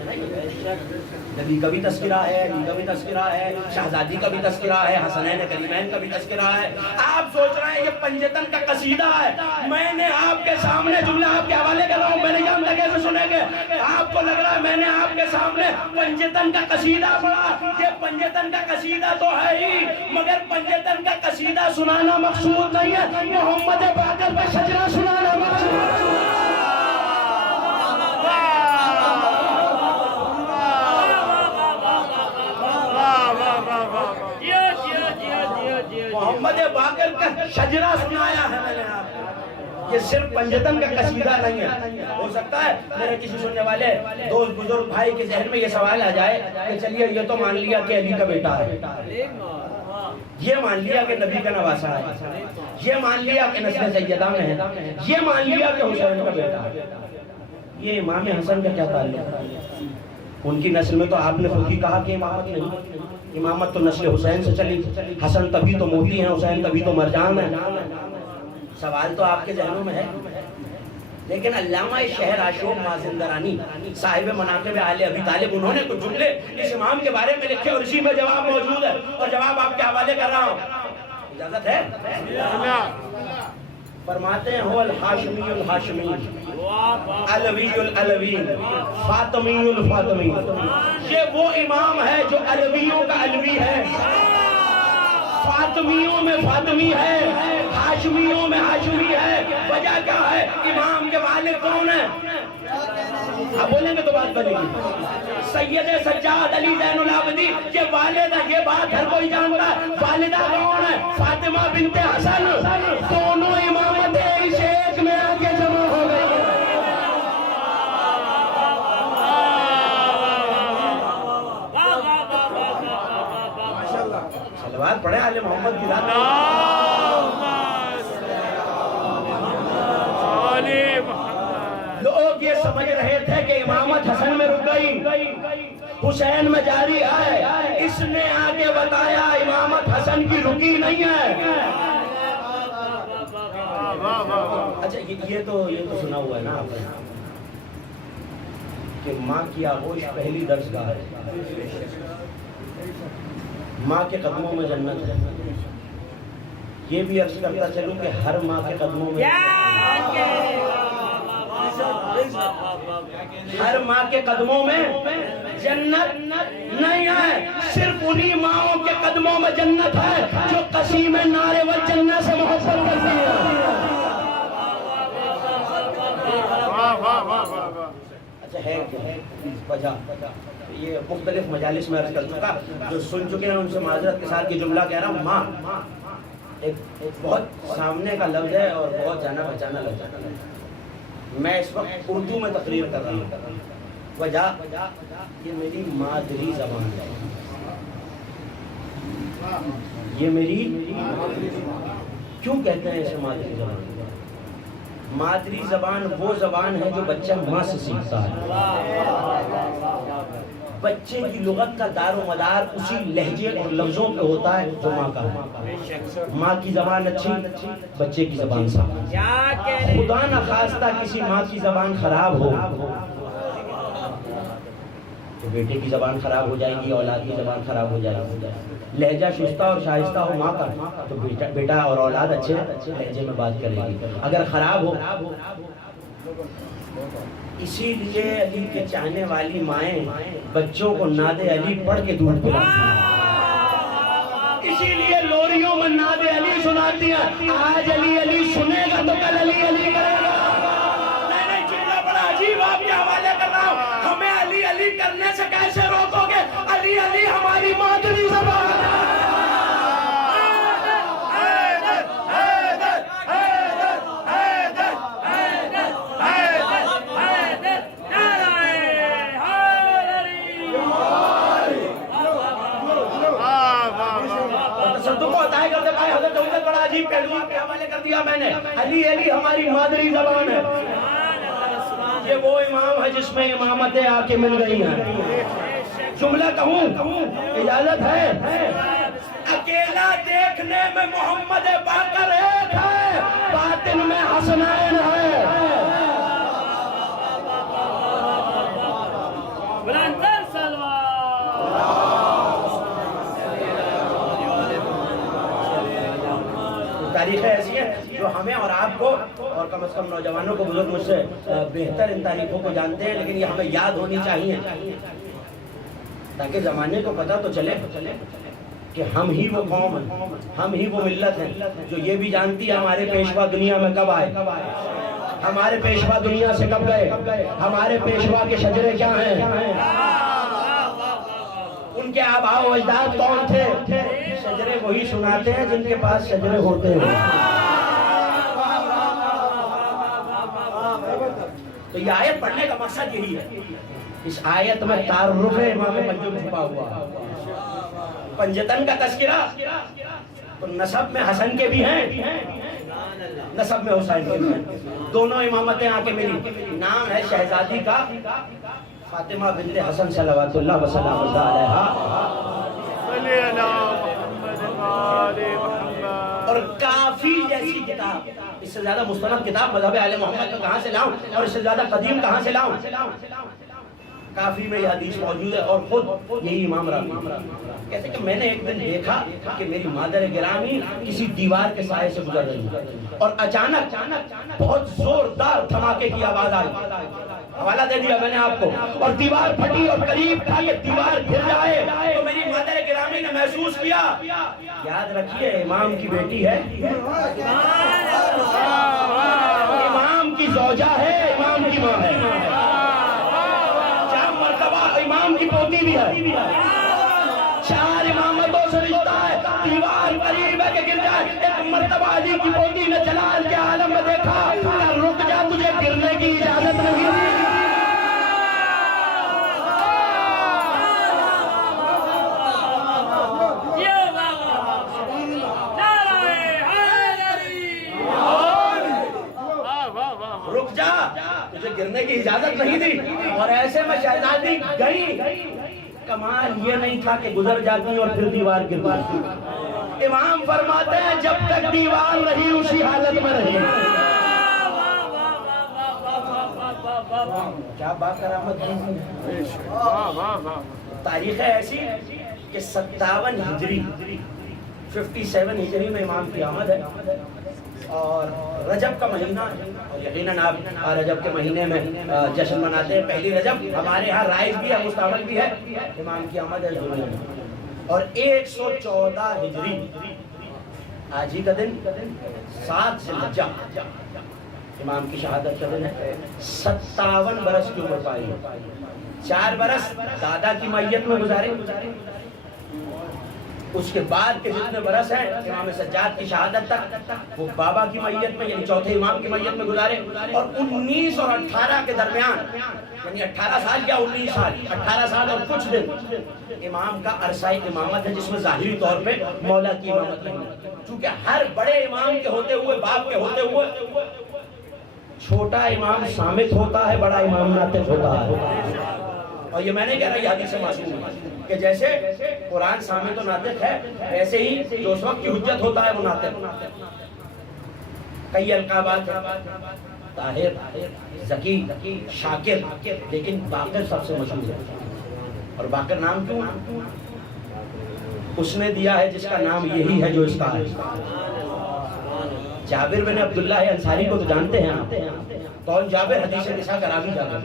نبی کا بھی تذکرہ ہے, علی کا بھی تذکرہ ہے, شہزادی کا بھی تذکرہ ہے, حسنین کریمین کا بھی تذکرہ ہے. آپ سوچ رہے ہیں یہ پنجتن کا قصیدہ ہے. میں نے آپ کے سامنے جملہ آپ کے حوالے کر رہا ہوں, میں نے جانتا کیسے سنیں گے. آپ کو لگ رہا ہے میں نے آپ کے سامنے پنجتن کا قصیدہ پڑھا. یہ پنجتن کا قصیدہ تو ہے ہی, مگر پنجتن کا قصیدہ سنانا مقصود نہیں ہے, محمد باقر پہ شجرہ سنانا مقصود ہے. محمد باقر کا شجرہ سنایا ہے میں نے آپ کو, یہ صرف پنجتن کا قصیدہ نہیں ہے. ہو سکتا ہے میرے کسی سننے والے دوست بزرگ بھائی کے ذہن میں یہ سوال آ جائے کہ چلیے یہ تو مان لیا کہ علی کا بیٹا ہے, یہ مان لیا کہ نبی کا نواسہ ہے, یہ مان لیا کہ نسل سیدہ میں ہے, یہ مان لیا کہ حسین کا بیٹا ہے. یہ امام حسن کا کیا تعلق ہے؟ ان کی نسل میں تو آپ نے خود ہی کہا کہ امامت نہیں, امامت تو نسل حسین سے چلی. حسن تبھی تو موتی ہیں, حسین تبھی تو مرجان ہے. سوال تو آپ کے ذہنوں میں ہے. لیکن علامہ شہر عاشور مازندرانی صاحب مناقب اہل ابی طالب, انہوں نے کچھ جملے اس امام کے بارے میں لکھے اور اسی میں جواب موجود ہے, اور جواب آپ کے حوالے کر رہا ہوں. اجازت ہے؟ فرماتے ہیں هو الحاشمی الحاشمی, علوی العلوی, فاطمی الفاطمی. یہ وہ امام ہے جو علویوں کا علوی ہے, فاطمیوں میں فاطمی ہے, ہاشمیوں میں ہاشمی ہے. وجہ کیا ہے؟ امام کے والد کون ہیں؟ آپ بولیں گے تو بات بنے گی. سید سجاد علی زین العابدین یہ والد ہے, یہ بات ہر کوئی جانتا ہے. والدہ کون ہے؟ فاطمہ بنت حسن. دونوں امامتیں اس ایک میں آ کے جمع ہو گئی. صلوات پڑھے آل محمد کی ذات. لوگ یہ سمجھ رہے تھے کہ امامت حسن میں رک گئی, حسین میں جاری ہے. اس نے آگے بتایا امامت حسن کی رکی نہیں ہے. اچھا یہ تو سنا ہوا ہے نا آپ نے کہ ماں کی آغوش پہلی درسگاہ ہے, ماں کے قدموں میں جنت ہے. یہ بھی عرض کرتا چلوں کہ ہر ماں کے قدموں میں, ہر ماں کے قدموں میں جنت نہیں ہے. صرف انہی ماؤں کے قدموں میں جنت ہے جو قسیم نار والجنہ سے محبت کرتی ہے. اچھا ہے وجہ یہ مختلف مجالس میں عرض کر چکا, جو سن چکے ہیں ان سے معذرت کے ساتھ یہ جملہ کہہ رہا ہوں. ماں ایک بہت سامنے کا لفظ ہے اور بہت جانا پہچانا لفظ ہے. میں اس وقت اردو میں تقریر کر رہا ہوں. وجہ یہ میری مادری زبان ہے, یہ میری کیوں کہتے ہیں اسے مادری زبان؟ مادری زبان وہ زبان ہے جو بچہ ماں سے سیکھتا ہے. بچے کی لغت کا دار و مدار اسی لہجے اور لفظوں پہ ہوتا ہے جو ماں کا ہے. ماں کی زبان اچھی، بچے کی زبان صاف. خدا نخواستہ کسی ماں کی زبان خراب ہو تو بیٹے کی زبان خراب ہو جائے گی، اولاد کی زبان خراب ہو جائے گی. لہجہ شستہ اور شائستہ ہو ماں کا تو بیٹا اور اولاد اچھے لہجے میں بات کرے گی. اگر خراب ہو، اسی لیے علی کے چاہنے والی مائیں بچوں کو ناد علی پڑھ کے دودھ پلاتی ہیں. اسی لیے لوریوں میں ناد علی سناتی ہیں. آج علی علی سنے گا تو کل علی علی کرے گا. نہیں جملہ بڑا عجیب آپ کے حوالے کر رہا ہوں. ہمیں علی علی کرنے سے کیسے روکو گے؟ علی علی ہماری مادری زبان ہے. میں نے علی علی ہماری مادری زبان ہے. یہ وہ امام ہے جس میں امامتیں آ کے مل گئی ہیں. جملہ کہوں اجازت ہے؟ اکیلا دیکھنے میں محمد باقر ایک ہے، باطن میں حسنین ہے. تاریخیں ایسی ہیں جو ہمیں اور آپ کو اور کم از کم نوجوانوں کو، بزرگ مجھ سے بہتر ان تاریخوں کو جانتے ہیں، لیکن یہ ہمیں یاد ہونی چاہیے تاکہ زمانے کو پتہ تو چلے کہ ہم ہی وہ قوم ہیں، ہم ہی وہ ملت ہیں جو یہ بھی جانتی ہے ہمارے پیشوا دنیا میں کب آئے، ہمارے پیشوا دنیا سے کب گئے، ہمارے پیشوا کے شجرے کیا ہیں، ان کے آباء و اجداد کون تھے. شجرے وہی سناتے ہیں جن کے پاس شجرے ہوتے ہیں. تو یہ آیت پڑھنے کا مقصد یہی ہے. اس آیت میں تعارف امام پنجم چھپا ہوا. پنجتن کا تذکرہ تو نسب میں حسن کے بھی ہیں، نسب میں حسین کے بھی ہیں. دونوں امامتیں آ کے ملی. نام ہے شہزادی کا فاطمہ بنت حسن صلوات اللہ وسلم علیہا. اور کافی جیسی کتاب، اس سے زیادہ مستند کتاب مذہب اہل محمد کو کہاں سے لاؤں اور اس سے زیادہ قدیم کہاں سے لاؤں. کافی میں یہ حدیث موجود ہے. اور خود یہی امام راوی کہتے کہ میں نے ایک دن دیکھا کہ میری مادر گرامی کسی دیوار کے سائے سے گزر رہی ہے اور اچانک بہت زوردار دھماکے کی آواز آئی. حوالہ دے دیا میں نے آپ کو. اور دیوار پھٹی اور قریب تھا کہ دیوار گر جائے تو میری مادر گرامی نے محسوس کیا. یاد رکھیے امام کی بیٹی ہے، امام کی زوجہ ہے، امام کی ماں ہے، چار مرتبہ امام کی پوتی بھی ہے. 4 امامتوں سے رشتہ ہے. دیوار قریب ہے کہ گر جائے. ایک مرتبہ علی کی پوتی نے جلال کے عالم میں دیکھا، رک جا تجھے گرنے کی اجازت نہیں. رک جا تجھے گرنے کی اجازت نہیں دی. اور ایسے میں شہزادی گئی. کمال یہ نہیں تھا کہ گزر جاتی اور پھر دیوار گر جاتی. امام فرماتے ہیں جب تک دیوار رہی اسی حالت میں رہی. کیا بات کرامت ہے. تاریخ ہے ایسی کہ 57 ہجری 57 ہجری میں امام کی آمد ہے. اور رجب کا مہینہ، اور یقیناً آپ رجب کے مہینے میں جشن مناتے ہیں. پہلی رجب ہمارے یہاں رائج بھی ہے، مستعمل بھی ہے. امام کی آمد ہے دنیا میں. اور 114 ہجری آج ہی کا دن 7 ذوالحجہ امام کی شہادت کا دن ہے. 57 برس کی عمر پائی. 4 برس دادا کی میت میں گزارے. اس کے بعد کے جتنے برس ہیں امام سجاد کی شہادت تک وہ بابا کی میت میں یعنی چوتھے امام کی میت میں گزارے. اور 19 اور 18 کے درمیان یعنی 18 سال یا 19 سال 18 سال اور کچھ دن امام کا عرصہ امامت ہے جس میں ظاہری طور پہ مولا کی امامت نہیں ہے. چونکہ ہر بڑے امام کے ہوتے ہوئے، باپ کے ہوتے ہوئے چھوٹا امام صامت ہوتا ہے، بڑا امام ناطق ہوتا ہے. اور یہ میں نے کہہ رہا یہ حدیث معصوم ہے کہ جیسے قرآن سامع و ناطق ہے ایسے ہی جو اس وقت کی حجت ہوتا ہے وہ ناطق. کئی القابات ہیں، طاہر، ذکی، شاکر، لیکن باقر سب سے مشہور ہے. اور باقر نام کیوں؟ اس نے دیا ہے جس کا نام یہی ہے جو اس کا ہے. جابر بن عبداللہ انصاری کو تو جانتے ہیں آپ، کون جابر؟ حدیث نساء کا راوی جابر،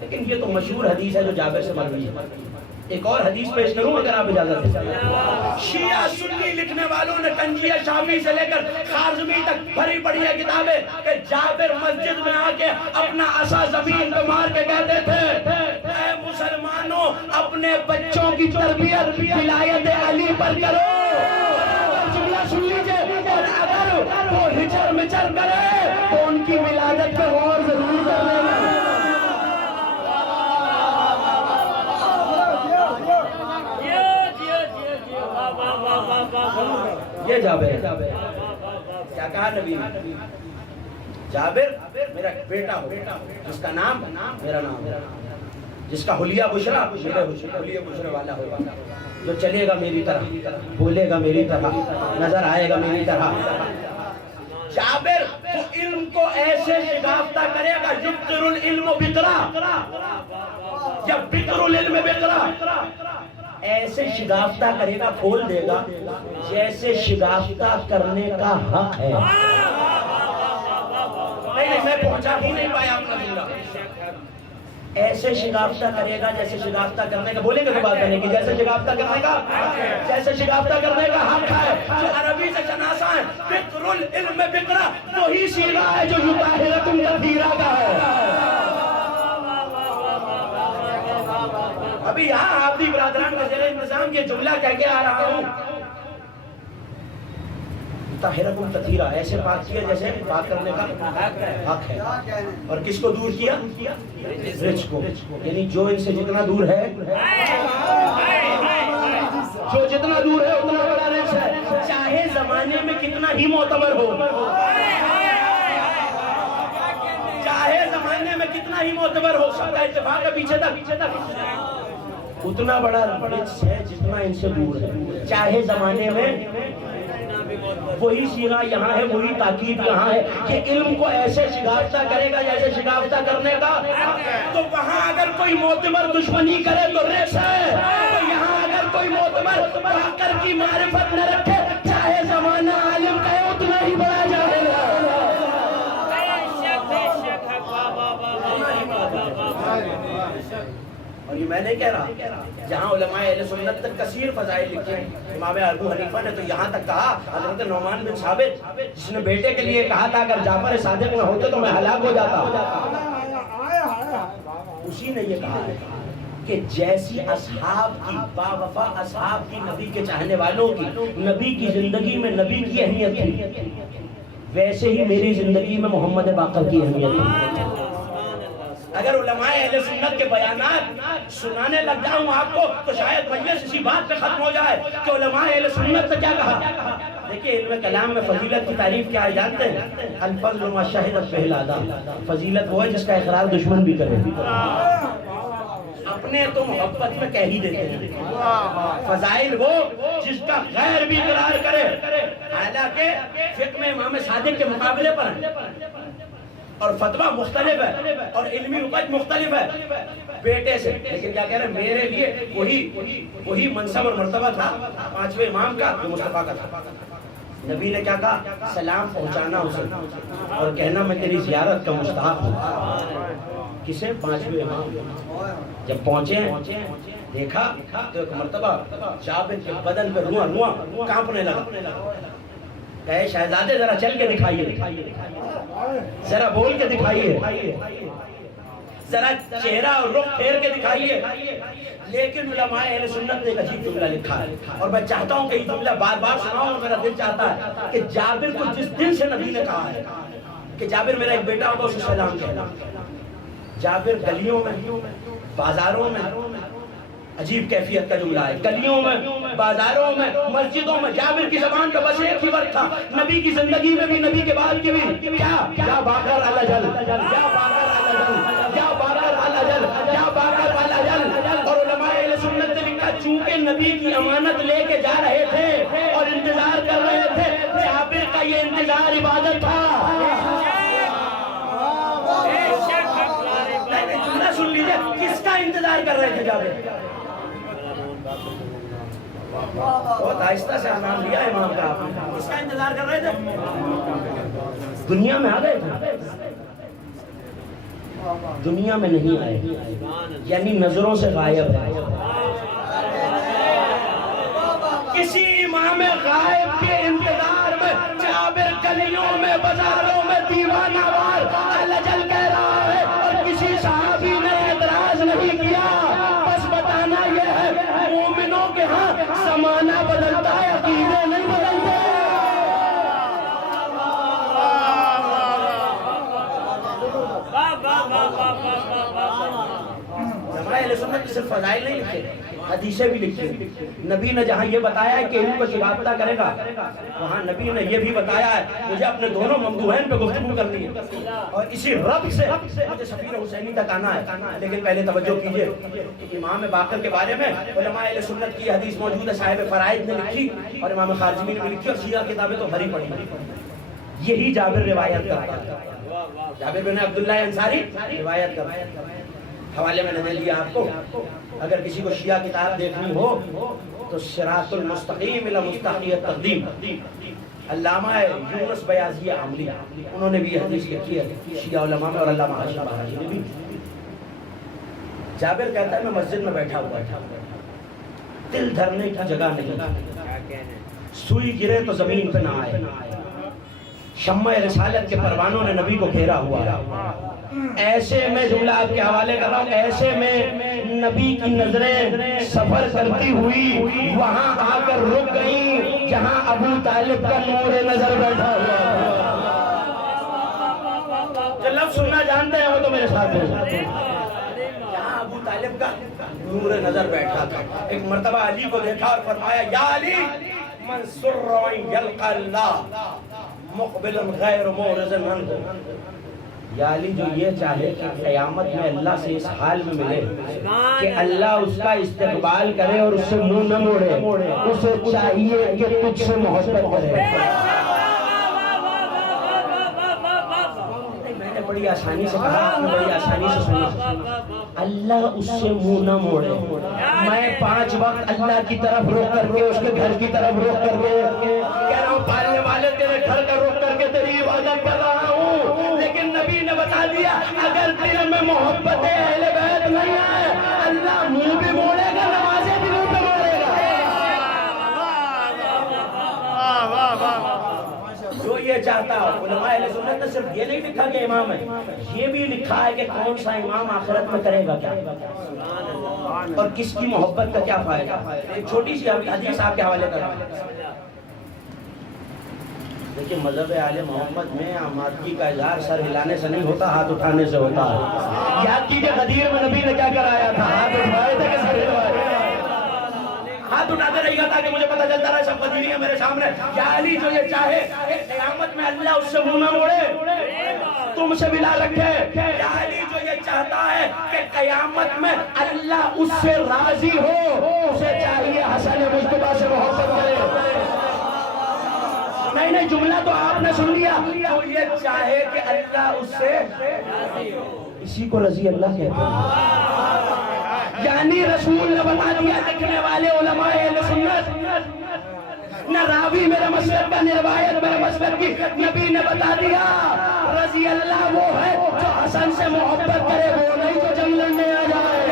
لیکن یہ تو مشہور حدیث ہے جو جابر سے مروی ہے. ایک اور حدیث پیش کروں اگر آپ اجازت دیں. شیعہ سنی لکھنے والوں نے کنجیہ شافعی سے لے کر خارزمی تک بھری پڑی ہے کتابیں کہ جابر مسجد میں آ کے اپنا عصا زمین پہ مار کے کہتے تھے اے مسلمانوں اپنے بچوں کی تربیت ولایت علی پر کرو. جملہ سن لیجئے، اور اگر وہ ہجر مچر کرے تو ان کی ولادت پہ غور ضرور کرنا. یہ جابر کیا کہا نبی نے؟ جابر میرا بیٹا ہو جس کا نام میرا نام، جس کا حلیہ بشرا میرے حلیہ بشرا والا ہوگا، جو چلے گا میری طرح، بولے گا میری طرح، نظر آئے گا میری طرح. جابر وہ علم کو ایسے شگافتہ کرے گا یبتر العلم بقرا یا بکر العلم بقرا، ایسے شگافتہ کرے گا، کھول دے گا جیسے شگافتہ کرنے کا حق ہے. نہیں میں پہنچا ہی نہیں پایا اپنا جملہ. ایسے شگافتہ کرے گا جیسے شگافتہ کرنے کا، بولے گا تو بات کرنے کی، جیسے شگافتہ کرنے کا، جیسے شگافتہ کرنے کا حق ہے. جو عربی سے شناسا ہے بکر العلم بقرا وہی صیغہ ہے جو یطہرکم تطہیرا کا ہے. ابھی یہاں آپ بھی برادران کا زیر انتظام یہ جملہ کہہ کے آ رہا ہوں، طاہرکم تطہیرا، ایسے پاک کیا جیسے پاک کرنے کا حق ہے. اور کس کو دور کیا؟ رچ کو، یعنی جو ان سے جتنا دور ہے، جو جتنا دور ہے اتنا بڑا رچ ہے، چاہے زمانے میں کتنا ہی معتبر ہو، چاہے زمانے میں کتنا ہی معتبر ہو. سب کا اتفاق ہے پیچھے تک اتنا بڑا رچ ہے جتنا ان سے دور ہے، چاہے زمانے میں. وہی صیغہ یہاں ہے، وہی تاکید یہاں ہے کہ علم کو ایسے شگافتہ کرے گا جیسے شگافتہ کرنے کا. تو وہاں اگر کوئی معتبر دشمنی کرے تو رچ ہے، تو یہاں اگر کوئی معتبر باقر کی معرفت نہ رکھے چاہے زمانہ عالم کہے اتنا ہی بڑا جاہل ہے. اور یہ میں نہیں کہہ رہا، جہاں علماء اہل سنت تک کثیر فضائل لکھے ہیں. امام ابو حنیفہ نے تو یہاں تک کہا، حضرت نعمان بن ثابت جس نے بیٹے کے لیے کہا تھا اگر جعفر صادق نہ ہوتے تو میں ہلاک ہو جاتا، اسی نے یہ کہا ہے کہ جیسی اصحاب کی باوفا اصحاب کی، نبی کے چاہنے والوں کی، نبی کی زندگی میں نبی کی اہمیت تھی، ویسے ہی میری زندگی میں محمد باقر کی اہمیت تھی. اگر علماء اہل سنت کے بیانات سنانے لگ جاؤں آپ کو تو شاید مجلس اسی بات پہ ختم ہو جائے کہ علماء اہل سنت نے کیا کہا. دیکھیں علم کلام میں فضیلت کی تعریف کیا ہے جانتے ہیں؟ الفضل ما شہدت بہ الاعداء، فضیلت وہ ہے جس کا اقرار دشمن بھی کرے. اپنے تو محبت میں کہہ ہی دیتے ہیں، فضائل وہ جس کا غیر بھی اقرار کرے. حالانکہ فقہ میں امام صادق کے مقابلے پر اور فتویٰ مختلف ہے اور علمی اپج مختلف ہے بیٹے سے، لیکن کیا کہہ رہے ہیں میرے لیے وہی منصب اور مرتبہ تھا پانچویں امام کا جو مصطفیٰ کا تھا. نبی نے کیا کہا؟ سلام پہنچانا اسے اور کہنا میں تیری زیارت کا مشتاق ہوں. کسے؟ پانچویں امام. جب پہنچے دیکھا تو ایک مرتبہ جابر کے بدن پہ رواں کانپنے لگا. کہے شہزادے ذرا چل کے دکھائیے، ذرا بول کے دکھائیے، ذرا چہرہ اور رخ پھیر کے دکھائیے. لیکن علماء اہل سنت نے ایک عجیب جملہ لکھا ہے اور میں چاہتا ہوں کہ یہ جملہ بار بار سناؤں اور میرا دل چاہتا ہے کہ جابر کو جس دن سے نبی نے کہا ہے کہ جابر میرا ایک بیٹا ہوگا اسے سلام کہنا، جابر گلیوں میں، بازاروں میں، عجیب کیفیت کا جملہ ہے، گلیوں میں، بازاروں میں، مسجدوں میں جابر کی زبان کا بس ایک ہی ورد تھا. نبی کی زندگی میں بھی نبی کے بعد کی بھی کیا باقر علی جل، یا باقر علی جل، یا باقر علی جل، یا باقر علی جل. چونکہ نبی کی امانت لے کے جا رہے تھے اور انتظار کر رہے تھے، جابر کا یہ انتظار عبادت تھا۔ جملہ سن لیجئے، کس کا انتظار کر رہے تھے جابر؟ بہت آہستہ سے نام لیا امام کا آپ نے، کس کا انتظار کر رہے تھے؟ دنیا میں آ گئے تھے، دنیا میں نہیں آئے، یعنی نظروں سے غائب ہے۔ کسی امام غائب کے انتظار میں جابر گلیوں میں بازاروں میں دیوانہ وار الجل کہہ رہا ہے، اور کسی صحابی نے اعتراض نہیں کیا۔ بس بتانا یہ ہے، مومنوں کے ہاں زمانہ بدلتا ہے، عقیدے نہیں بدلتے۔ اہل سنت کی صرف فضائل نہیں لکھے، حدیثیں بھی لکھی۔ نبی نے جہاں یہ بتایا ہے کہ ان کو شبابتہ کرے گا، وہاں نبی نے یہ بھی بتایا ہے مجھے اپنے دونوں ممدوحین پہ گفتگو کرنی ہے، اور اسی رب سے مجھے سفیر حسینی تک آنا ہے۔ لیکن پہلے توجہ کیجئے کہ امام باقر کے بارے میں علماء اہل سنت کی حدیث موجود ہے، صاحب فرائض نے لکھی اور امام خارجمی نے بھی لکھی، اور شیعہ کتابیں تو بھری پڑی۔ یہی جابر روایت کرتا ہے، جابر بن عبداللہ انصاری روایت کرتا ہے۔ حوالے میں نے دے لیا آپ کو، اگر کسی کو شیعہ کتاب دیکھنی ہو تو صراط المستقیم الی مستحقی التقدیم، علامہ یونس بیاضی عاملی، انہوں نے بھی یہ حدیث لکھی ہے شیعہ علماء میں، اور علامہ ہاشم بہاجی نے بھی۔ جابر کہتا ہے میں مسجد میں بیٹھا ہوا تھا، دل دھرنے کی جگہ نہیں، سوئی گرے تو زمین پہ نہ آئے، شمع رسالت کے پروانوں نے نبی کو گھیرا ہوا ہے۔ ایسے میں جملہ آپ کے حوالے کر رہا ہوں، ایسے میں نبی کی نظریں سفر کرتی ہوئی وہاں آ کر رک گئیں جہاں ابو طالب کا نور نظر بیٹھا ہوا۔ جو لفظ سننا جانتے ہیں وہ تو میرے ساتھ ہیں، جہاں ابو طالب کا نور نظر بیٹھا تھا۔ ایک مرتبہ علی کو دیکھا اور فرمایا یا علی من سر ان یلقى اللہ مقبلا غیر معرض عنہ، یا علی جو یہ چاہے کہ قیامت میں اللہ سے اس حال میں ملے کہ اللہ اس کا استقبال کرے اور اس سے منہ نہ موڑے، اسے چاہیے کہ تجھ سے محبت کرے۔ میں نے بڑی آسانی سے کہا، آپ نے بڑی آسانی سے سنا، اللہ اس سے منہ نہ موڑے۔ میں 5 وقت اللہ کی طرف رخ کر کے، اس کے گھر کی طرف رخ کر کے کہہ رہا ہوں پالنے والے تیرے گھر کا رخ کر کے تیری عبادت کر رہا ہوں، لیکن نبی نے بتا دیا اگر دل میں محبت اہل بیت نہیں ہے اللہ منہ بھی موڑے گا، نمازیں بھی منہ پہ موڑے گا۔ جو یہ چاہتا ہو، علماء اہل سنت نے صرف یہ نہیں لکھا کہ امام ہے، یہ بھی لکھا ہے کہ کون سا امام آخرت میں کرے گا کیا، اور کس کی محبت کا کیا فائدہ۔ ایک چھوٹی سی حدیث آپ کے حوالے کر رہا ہوں۔ لیکن مذہب آل محمد میں آمادگی کا اظہار سر ہلانے سے نہیں ہوتا، ہاتھ اٹھانے سے ہوتا ہے۔ یاد کیجئے غدیر میں نبی نے کیا کرایا تھا، ہاتھ اٹھائے تھے کہ سر ہلوائے؟ ہاتھ اٹھاتے رہی گا تاکہ مجھے پتہ چلتا رہا سب غدیری ہے میرے سامنے۔ یا علی جو یہ چاہے کہ قیامت میں اللہ اس سے منہ نہ موڑے، تم سے ملا رکھے۔ یا علی جو یہ چاہتا ہے کہ قیامت میں اللہ اس سے راضی ہو، اسے چاہیے حسن مجتبیٰ سے محبت کرے۔ نہیں جملہ تو آپ نے سن لیا، جو یہ چاہے کہ اللہ اس سے، اسی کو رضی اللہ کہتے ہیں۔ یعنی رسول نے بتا دیا، لکھنے والے علماء اہل سنت نہ راوی میرے مسلک کا، نہ روایت میرے مسلک کی، نبی نے بتا دیا رضی اللہ وہ ہے جو حسن سے محبت کرے، وہ نہیں جو جنگ لڑنے آ جائے۔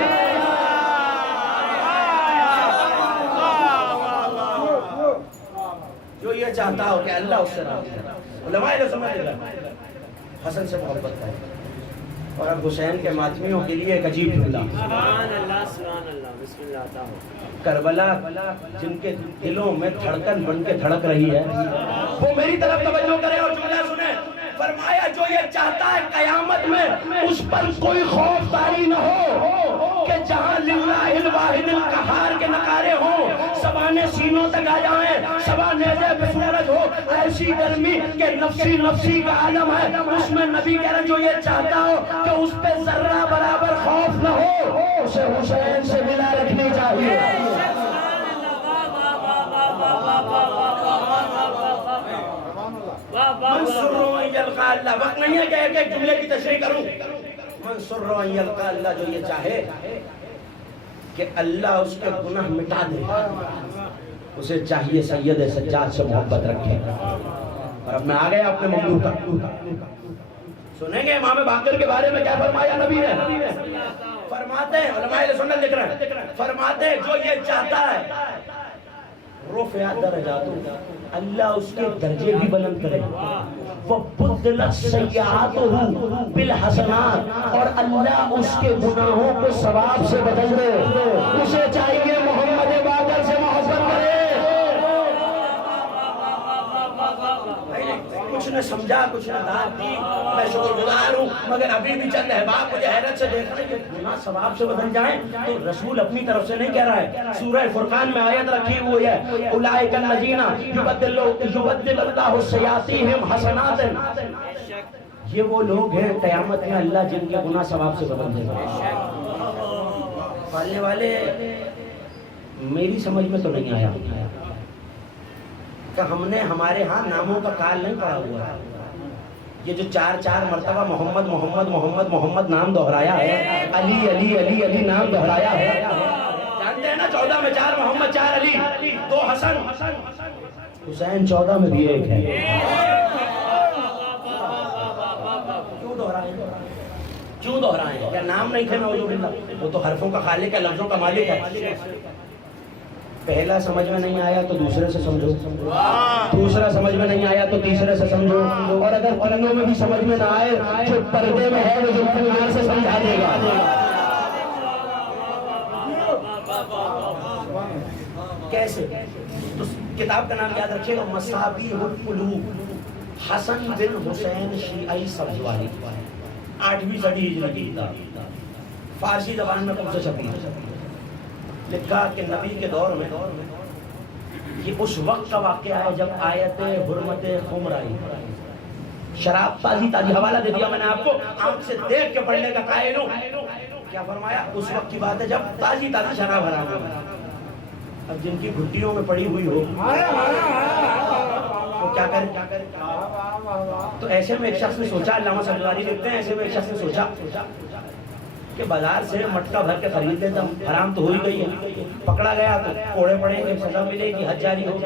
جو یہ چاہتا ہو کہ اللہ اس سے راضی ہے، علماء اہل سنت حسن سے محبت کرے۔ اور اب حسین کے ماتمیوں کے لیے ایک عجیب جملہ، سبحان اللہ سبحان اللہ، بسم اللہ عطا ہو۔ کربلا جن کے دلوں میں دھڑکن بن کے دھڑک رہی ہے، وہ میری طرف توجہ کرے اور جملہ سنیں۔ فرمایا جو یہ چاہتا ہے قیامت میں اس پر کوئی خوف طاری نہ ہو کہ جہاں للہ الواحد القہار کے نعرے ہوں، سبانے سینوں تک آ جائیں، سبا نیزے پہ سورج ہو، ایسی گرمی کہ نفسی نفسی کا عالم ہے، اس میں نبی کہہ رہے جو یہ چاہتا ہو کہ اس پہ ذرہ برابر خوف نہ ہو، اسے حسین سے ملا رکھنی چاہیے۔ منصور یلقا اللہ. وقت نہیں ہے کہ ایک ایک جملے کی تشریح کروں. منصور یلقا اللہ, جو یہ چاہے کہ اللہ اس کے گناہ مٹا دے, اسے چاہیے سید سجاد سے محبت رکھے. اور اب میں آ گیا اپنے موضوع پر. سنیں گے امام باقر کے بارے میں کیا فرمایا نبی نے. فرماتے ہیں, علماء اہل سنت لکھ رہے ہیں, فرماتے ہیں جو یہ چاہتا ہے رفع درجاتہ, اللہ اس کے درجے بھی بلند کرے. وَبُدِّلَتْ سَیِّئَاتُهُ بِالْحَسَنَاتِ, اور اللہ اس کے گناہوں کو ثواب سے بدل دے. اسے چاہیے محمد باقر سے محبت کرے. کچھ نے سمجھا, کچھ نے داد دی, میں شکر گزار ہوں, مگر ابھی بھی چند احباب مجھے حیرت سے دیکھ رہے ہیں کہ گناہ ثواب سے بدل جائیں. تو رسول اپنی طرف سے نہیں کہہ رہا ہے. سورہ فرقان میں آیت رکھی ہوئی ہے, اولئک الذین یبدل اللہ سیئاتہم حسنات. یہ وہ لوگ ہیں قیامت میں اللہ جن کے گناہ ثواب سے بدل دے گا. پالنے والے, میری سمجھ میں تو نہیں آیا کہ ہم نے ہمارے ہاں ناموں کا کال نہیں پڑا ہوا. یہ جو چار چار مرتبہ محمد محمد محمد محمد نام دہرایا ہے, علی علی علی علی نام دہرایا ہے, جانتے ہیں نا 14 میں 4 محمد 4 علی 2 حسن, حسین 14 میں بھی ایک ہے. کیوں دہرائیں؟ کیا نام نہیں تھے نعوذ باللہ؟ وہ تو حرفوں کا خالق ہے, لفظوں کا مالک ہے. پہلا سمجھ میں نہیں آیا تو دوسرے سے سمجھو, دوسرا سمجھ میں نہیں آیا تو تیسرے سے سمجھو, اور اگر تینوں میں بھی سمجھ میں نہ آئے, جو پردے میں ہے وہ ذوالفقار سے سمجھا دے گا. کیسے؟ تو کتاب کا نام یاد رکھیے گا, مصابیح القلوب, حسن بن حسین شیعی سبزواری, 8ویں صدی ہجری کی کتاب, فارسی زبان میں کون سے چھپی ہے. لکھا کہ نبی کے دور میں یہ اس وقت کا واقعہ ہے جب آیت حرمت خمر آئی. شراب تازی تازی, حوالہ دے دیا میں نے آپ کو, آنکھ سے دیکھ کے پڑھنے کا قائل ہوں. کیا فرمایا؟ اس وقت کی بات ہے جب تازی تازی شراب حرام ہوئی. اب جن کی گھٹیوں میں پڑی ہوئی ہو وہ کیا کرے؟ تو ایسے میں ایک شخص نے سوچا, علامہ سنگلاری لکھتے ہیں, ایسے میں ایک شخص نے سوچا کہ بازار سے مٹکا بھر کے خرید لیتا ہوں, حرام تو ہو ہی گئی ہے. پکڑا گیا تو کوڑے پڑیں گے, سزا ملے گی, حد جاری ہو,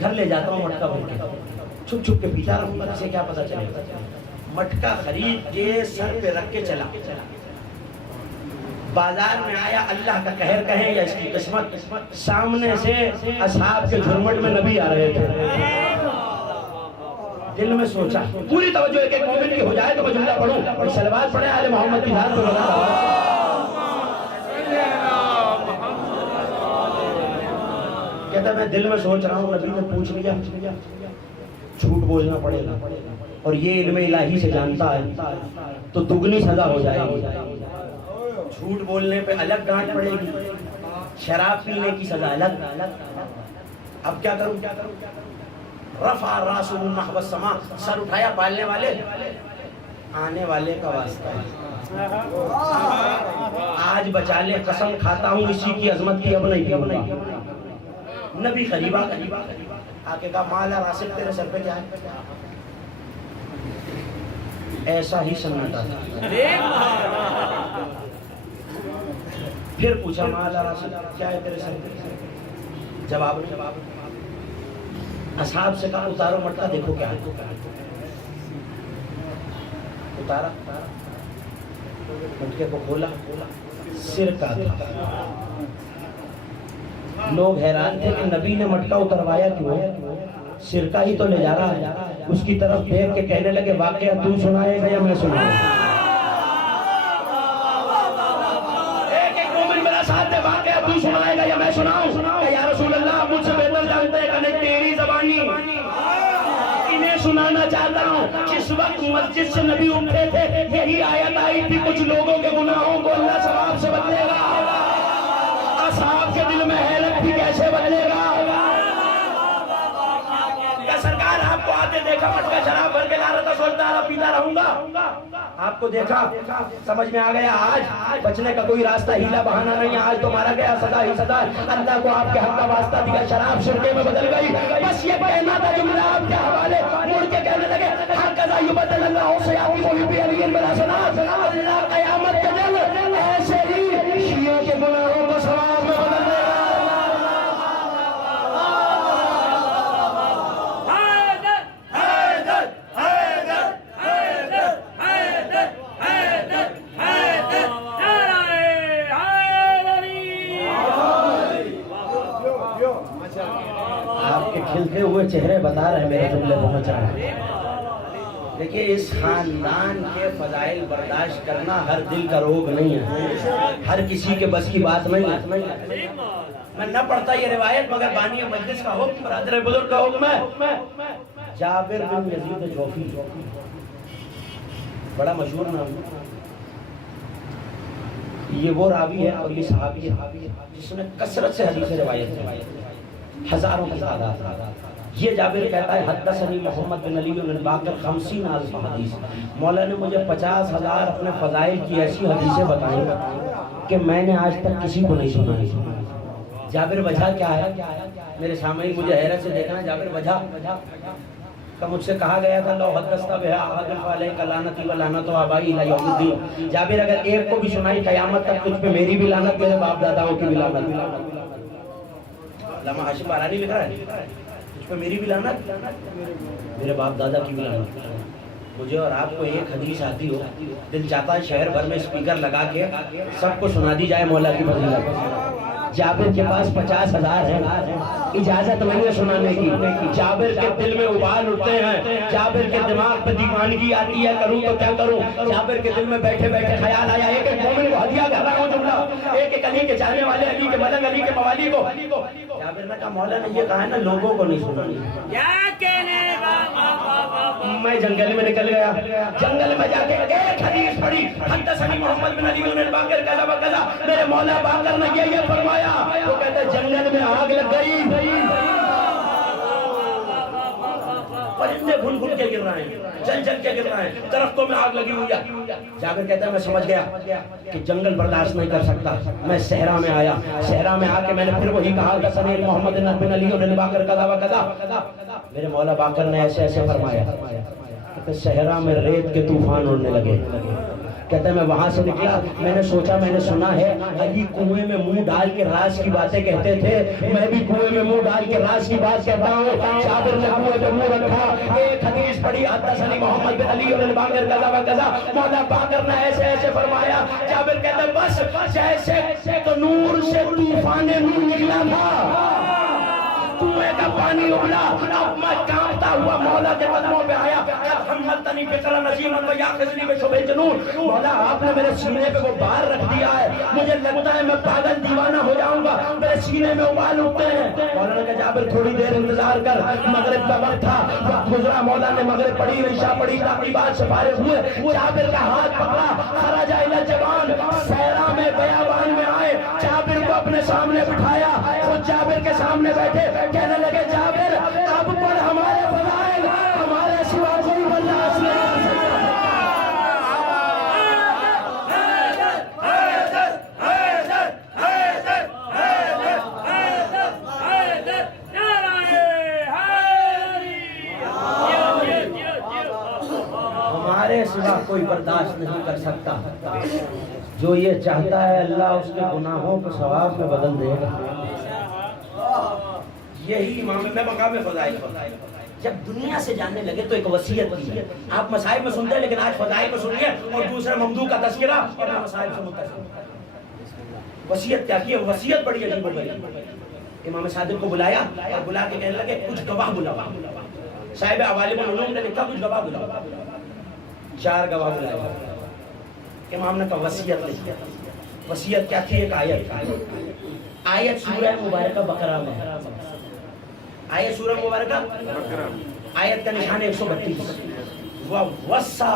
گھر لے جاتا ہوں مٹکا بھر کے, چھپ چھپ کے پیتا رہوں گا, اسے کیا پتا چلے گا. مٹکا خرید کے سر پہ رکھ کے چلا, بازار میں آیا, اللہ کا قہر کہیں یا اس کی قسمت, سامنے سے اصحاب کے جھرمٹ میں نبی آ رہے تھے. دل میں سوچا, پوری توجہ ایک ایک مومن کی ہو جائے تو میں جملہ پڑھوں, اور صلوات پڑھیں آل محمد کی ذات پر. کہتا میں دل میں سوچ رہا ہوں, نبی نے پوچھ لیا, جھوٹ بولنا پڑے گا, اور یہ علم الہی سے جانتا ہے تو دگنی سزا ہو جائے گی. جھوٹ بولنے پہ الگ ڈانٹ پڑے گی, شراب پینے کی سزا الگ. اب کیا کروں؟ رفع راسہ نحو السماء, سر اٹھایا, پالنے والے آنے والے کا واسطہ ہے, آج بچا لے, قسم کھاتا ہوں اسی کی عظمت کی اب نہیں پیوں. نبی قریب آ کے کہا, مالا راسل تیرے سر پہ کیا ہے؟ ایسا ہی سناتا تھا. پھر پوچھا, مالا راسل کیا ہے تیرے سر پہ؟ جواب اصحاب سے کہا, اتارو مٹکا دیکھو کیا ہے. اتارا, مٹکے کو کھولا, سرکہ تھا. لوگ حیران تھے کہ نبی نے مٹکا اتروایا کیوں, سرکہ ہی تو لے جا رہا ہے. اس کی طرف دیکھ کے کہنے لگے, واقعہ تو سنائے گا یا میں سناؤں؟ ایک ایک مومن میرا ساتھ دے, واقعہ تو سنائے گا یا میں سناؤں؟ یا رسول اللہ, آپ مجھ سے بہتر جانتے ہیں کہ نہیں تیری زبانی, انہیں سنانا چاہتا ہوں. جس وقت مسجد سے نبی اٹھے تھے یہی آیت آئی تھی, کچھ لوگوں کے گناہوں کو اللہ ثواب سے بدلے گا. اصحاب کے دل میں حیرت بھی کیسے بدلے گا. کیا سرکار آپ کو آتے دیکھا مٹکا شراب بھر کے لا رہا تھا, سوچتا رہا پیتا رہوں گا؟ آپ کو دیکھا سمجھ میں آ گیا آج بچنے کا کوئی راستہ ہیلا بہانا نہیں ہے آج تو مارا گیا سزا ہی سزا اللہ کو آپ کے حق کا واسطہ دیا شراب شرکے میں بدل گئی بس یہ کہنا تھا جملہ آپ کے حوالے مڑ کے کہنے لگے ہر قضا یبدل اللہ سے آپ کو بھی علی بلا سنا اللہ قیامت کے دن ایسے ہی شیعہ کے گناہوں کو ثواب میں بدل دے گا کھلتے ہوئے چہرے بتا رہے میرے جملے پہنچ رہے ہیں دیکھیے اس خاندان کے فضائل برداشت کرنا ہر دل کا روگ نہیں ہے ہر کسی کے بس کی بات نہیں ہے میں نہ پڑھتا یہ روایت مگر بانی مجلس کا حکم برادر بزرگ کا حکم ہے جابر بن یزید جوفی بڑا مشہور نام یہ وہ راوی ہے اور یہ صحابی ہے جس نے کثرت سے حدیث روایت ہزاروں کی تعداد یہ جابر کہتا ہے حدثنی محمد بن علی بن باقر 50,000 حدیث مولا نے مجھے 50,000 اپنے فضائل کی ایسی حدیثیں بتائیں کہ میں نے آج تک کسی کو نہیں سنا جابر وجہ کیا ہے میرے سامنے مجھے حیرت سے دیکھنا جابر وجہ کہ مجھ سے کہا گیا تھا لو حدثت بها احد فعلیک لعنتی و لعنت آبائی الی یوم الدین جابر اگر ایک کو بھی سنائی قیامت تک تجھ پہ میری بھی لعنت میرے باپ داداؤں کی بھی لعنت علامہ ہاشم بارانی لکھ رہا ہے تجھ پہ میری بھی لعنت میرے باپ دادا کی بھی لعنت مجھے اور آپ کو ایک حدیث آتی ہو دل چاہتا ہے شہر بھر میں اسپیکر لگا کے سب کو سنا دی جائے مولا کی فضیلت جابر کے پاس 50,000 ہے اجازت نہیں ہے سنانے کی جابر کے دل میں ابال اٹھتے ہیں جابر کے دماغ پہ دیوانگی آتی ہے کروں تو کیا کروں جابر کے دل میں بیٹھے بیٹھے خیال آیا ایک ایک مومن کو ہدیہ کر رہا ہوں جملہ ایک ایک علی کے چاہنے والے علی کے ملنگ علی کے موالی کو جابر نے کہا مولا نے یہ کہا ہے نا لوگوں کو نہیں سنانی میں جنگل میں نکل گیا جنگل میں جا کے ایک حدیث پڑھی حدثنی محمد بن علی بن باقر کذا و کذا میرے مولا باقر نے یہ فرمایا وہ کہتا ہے جنگل میں آگ لگ گئی پرندے گھن گھن کے گر رہے ہیں جل جل کے گر رہے ہیں درختوں میں آگ لگی ہوئی ہے جابر کہتا ہے میں سمجھ گیا کہ جنگل برداشت نہیں کر سکتا میں صحرا میں آیا صحرا میں آ کے میں نے پھر وہی کہا کہ سنی محمد بن علی بن باقر کذا و کذا میرے مولا باقر نے ایسے ایسے فرمایا کہ صحرا میں ریت کے طوفان اڑنے لگے کہتا ہے میں وہاں سے نکلا میں نے سوچا میں نے سنا ہے علی کنویں میں منہ ڈال کے راز کی باتیں کہتے تھے میں بھی کنویں میں منہ ڈال کے راز کی بات کہتا ہوں جابر نے کنویں پہ منہ رکھا ایک حدیث پڑھی حدثنی محمد بن علی بن باقر کذا و کذا مولا باقر نے ایسے ایسے فرمایا جابر کہتا ہے بس جیسے تنور سے طوفان نور نکلا تھا کنویں کا پانی ابلا اب میں کانپتا ہوا مولا کے قدموں پہ آیا حملتنی بقرا نظیما و یاخذنی بشبہ جنون مولا آپ نے میرے سینے پہ وہ بار رکھ دیا ہے مجھے لگتا ہے میں پاگل دیوانہ ہو جاؤں گا میرے سینے میں ابال اٹھتے ہیں مولا نے کہا جابر تھوڑی دیر انتظار کر مغرب کا وقت تھا وقت گزرا مولا نے مغرب پڑھی عشاء پڑھی تعقیبات سے فارغ ہوئے جابر کا ہاتھ پکڑا خرج الی الجبان صحرا میں بیابان میں آئے جابر کو اپنے سامنے بٹھایا خود جابر کے سامنے بیٹھے کہنے لگے جابر اب پر ہمارے فضائل ہمارے سوا کوئی برداشت نہیں کر ہمارے سوا کوئی برداشت نہیں کر سکتا جو یہ چاہتا ہے اللہ اس کے گناہوں کو ثواب میں بدل دے گا یہی امام میں مقام فضائل جب دنیا سے جاننے لگے تو ایک وصیت کی ہے آپ مصائب میں سنتے ہیں لیکن آج فضائل کو سنیے اور دوسرے ممدوح کا تذکرہ اور مصائب سے متصل وصیت کیا کی ہے وصیت بڑی عجیب ہو گئی امام صادق کو بلایا اور بلا کے کہنے لگے کچھ گواہ بلاؤ صاحب عوالم العلوم نے لکھا کچھ گواہ بلاؤ 4 گواہ بلایا امام نے کہا وصیت لکھی وصیت کیا تھی ایک آیت سورہ مبارکہ بقرہ میں آیت سورہ مبارکہ آیت کا نشان 132 وَوَصَّى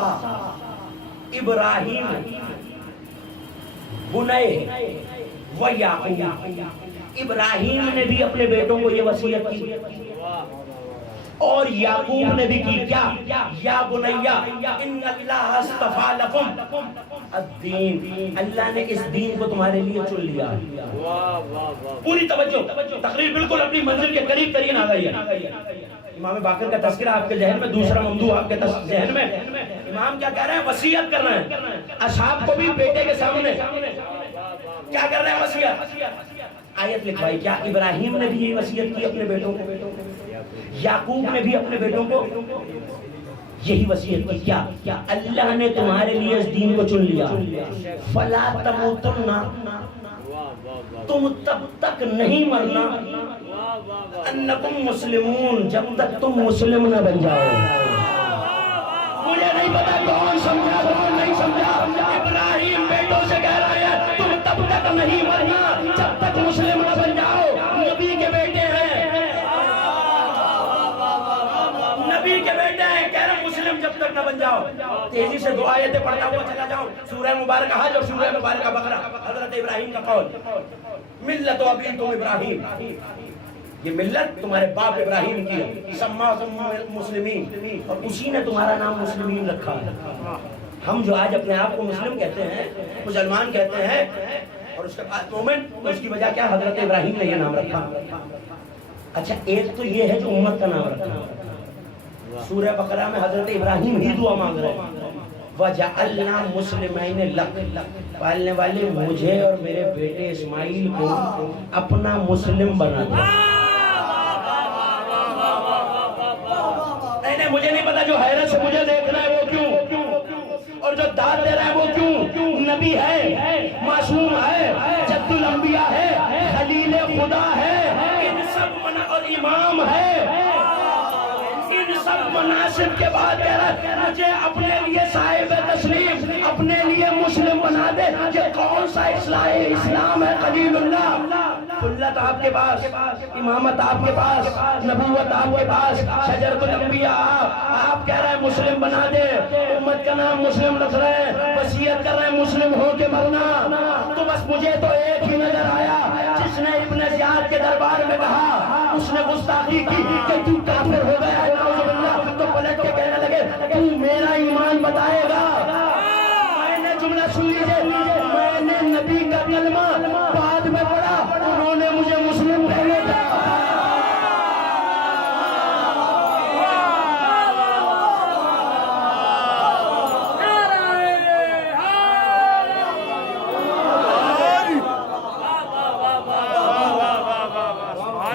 ابراہیم بنیہ وَیعقوب ابراہیم نے بھی اپنے بیٹوں کو یہ وصیت کی اور یعقوب نے بھی کی کیا؟ یا بنیا ان اللہ اصطفیٰ لکم الدین، اللہ نے اس دین کو تمہارے لیے چن لیا۔ پوری توجہ، تقریر بالکل اپنی منزل کے قریب ترین آ گئی ہے۔ امام باقر کا تذکرہ آپ کے ذہن میں، دوسرا موضوع آپ کے ذہن میں، امام کیا کہہ رہے ہیں؟ وصیت کر رہے ہیں اصحاب کو بھی بیٹے کے سامنے کیا کر رہے ہیں؟ وصیت۔ آیت لکھوائی، کیا ابراہیم نے بھی یہی وصیت کی اپنے بیٹوں کو؟ یعقوب نے بھی اپنے بیٹوں کو یہی وصیت کی؟ کیا اللہ نے تمہارے لیے اس دین کو چن لیا، فلا تموتن، تم تب تک نہیں مرنا، انکم مسلمون، جب تک تم مسلم نہ بن جاؤ۔ مجھے نہیں پتا کون سمجھا کون نہیں سمجھا، ابراہیم بیٹوں سے کہہ رہا ہے تم تب تک نہیں مرنا جب تک مسلم نہ بن جاؤ، نبی کے بیٹے ہیں، نبی کے بیٹے ہیں، کہہ رہے مسلم جب تک نہ بن جاؤ۔ تیزی سے دو آیتیں پڑھتا ہوا چلا جاؤں، سورہ مبارکہ حج اور سورہ مبارکہ بقرہ، حضرت ابراہیم کا قول، ملت ابیکم ابراہیم، یہ ملت تمہارے باپ ابراہیم کی ہے، سماکم مسلمین، اور اسی نے تمہارا نام مسلمین رکھا ہے۔ ہم جو آج اپنے آپ کو مسلم کہتے ہیں، مسلمان کہتے ہیں، اور اس کے بعد مومن، تو اس کی وجہ کیا؟ حضرت ابراہیم نے یہ نام رکھا۔ اچھا ایک تو یہ ہے جو امت کا نام رکھا، سورہ بقرہ میں حضرت ابراہیم ہی دعا مانگ رہے ہیں، وَجَعَلْنَا مُسْلِمَيْنِ لَكَ، پالنے والے مجھے اور میرے بیٹے اسماعیل کو اپنا مسلم بنا دیا۔ مجھے نہیں پتا جو حیرت سے مجھے دیکھ رہا ہے وہ کیوں، اور جو داد دے رہا ہے وہ کیوں؟ نبی ہے، معصوم ہے، جد الانبیاء ہے، خلیل خدا ہے، ان سب اور امام ہے، ان سب مناسب کے بعد کہہ رہا ہے مجھے اپنے لیے صاحب تسلیم، اپنے لیے مسلم بنا دے۔ یہ کون سا اسلام ہے؟ خلیل اللہ، خلت آپ کے پاس، امامت آپ کے پاس، نبوت آپ کے پاس، شجرۃ الانبیاء آپ کہہ رہے ہیں مسلم بنا دے، امت کا نام مسلم رکھ رہے ہیں، وصیت کر رہے ہیں مسلم ہو کے مرنا۔ تو بس مجھے تو ایک ہی نظر آیا، جس نے ابن زیاد کے دربار میں کہا، اس نے گستاخی کی کہ تو کافر ہو گیا ہے، نعوذ باللہ، تو پلٹ کے کہنے لگے تو میرا ایمان بتائے گا۔ میں نے جملہ سن لیجیے، میں نے نبی کا کلمہ بعد میں پڑھا، انہوں نے مجھے مسلم کہنے تھا۔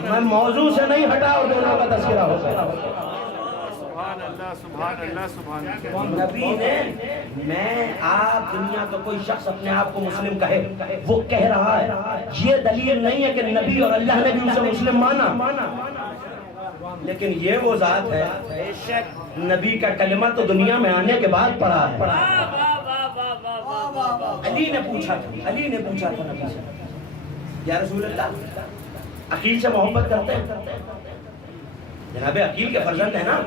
میں موضوع سے نہیں ہٹا اور دونوں کا تذکرہ ہو گیا۔ سبحان اللہ سبحان اللہ۔ نبی نے، میں آپ دنیا کا کوئی شخص اپنے آپ کو مسلم کہے، وہ کہہ رہا ہے، یہ دلیل نہیں ہے کہ نبی اور اللہ نے بھی اسے مسلم مانا، لیکن یہ وہ ذات ہے نبی کا کلمہ تو دنیا میں آنے کے بعد پڑھا ہے۔ علی نے پوچھا تھا نبی سے، یا رسول اللہ عقیل سے محبت کرتے ہیں؟ جناب عقیل کے فرزند ہیں نا،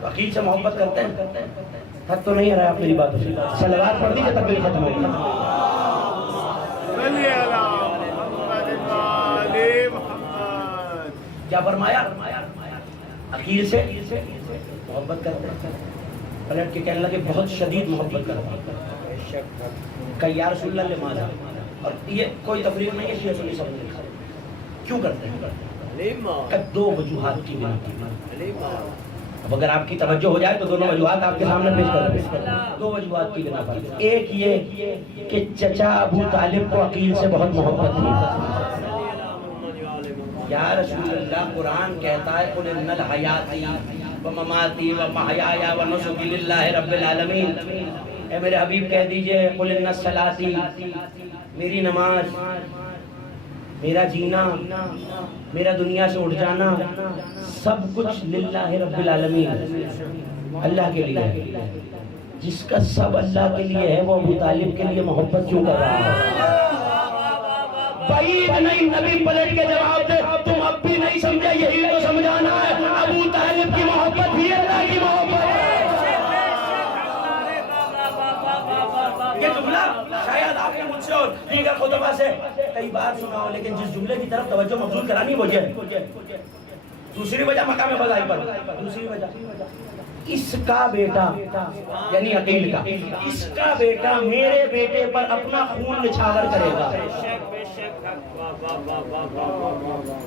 تو عقیل سے محبت کرتے ہیں؟ تھک تو نہیں رہا آپ میری بات سے، صلوات پڑھ دیجئے تک بھی ختم ہوگی۔ صلی اللہ محمد محمد۔ کیا فرمایا؟ عقیل سے محبت کرتے ہیں، پلٹ کے کہنے لگے بہت شدید محبت کرتے ہیں۔ کہ یا رسول اللہ لماذا، اور یہ کوئی تفریق نہیں ہے شیعہ سنی سب نے، کیوں کرتے ہیں؟ کہ دو وجوہات کی بنا کی، اب اگر آپ کی توجہ ہو جائے تو دونوں وجوہات آپ کے سامنے پیش کر دیں۔ دو وجوہات کی بنا پر، ایک یہ کہ چچا ابو طالب کو عقیل سے بہت محبت تھی۔ یا رسول اللہ قرآن کہتا ہے قل ان الحیاتی ومماتی ومحیایا ونسکی للہ رب العالمین، اے میرے حبیب کہہ دیجئے قل ان الصلاتی، میری نماز، میرا جینا، میرا دنیا سے اٹھ جانا، سب کچھ للہ رب العالمین، اللہ کے لیے ہے۔ جس کا سب اللہ کے لیے ہے وہ ابو طالب کے لیے محبت کیوں کر رہا ہے؟ بعید نہیں، نبی پلٹ کے جواب دے، تم اب بھی نہیں سمجھے، یہی تو سمجھانا ہے، ابو طالب کی محبت ہی اللہ کی محبت ہے۔ یہ جملہ شاید آپ نے مجھ سے اور دیگر خطبہ سے کئی بار سنا ہو، لیکن جس جملے کی طرف توجہ مبذول کرانی وہ یہ ہے دوسری وجہ مقام فضائل پر، دوسری وجہ اس کا بیٹا یعنی عقیل کا، اس کا بیٹا میرے بیٹے پر اپنا خون نچھاور کرے گا.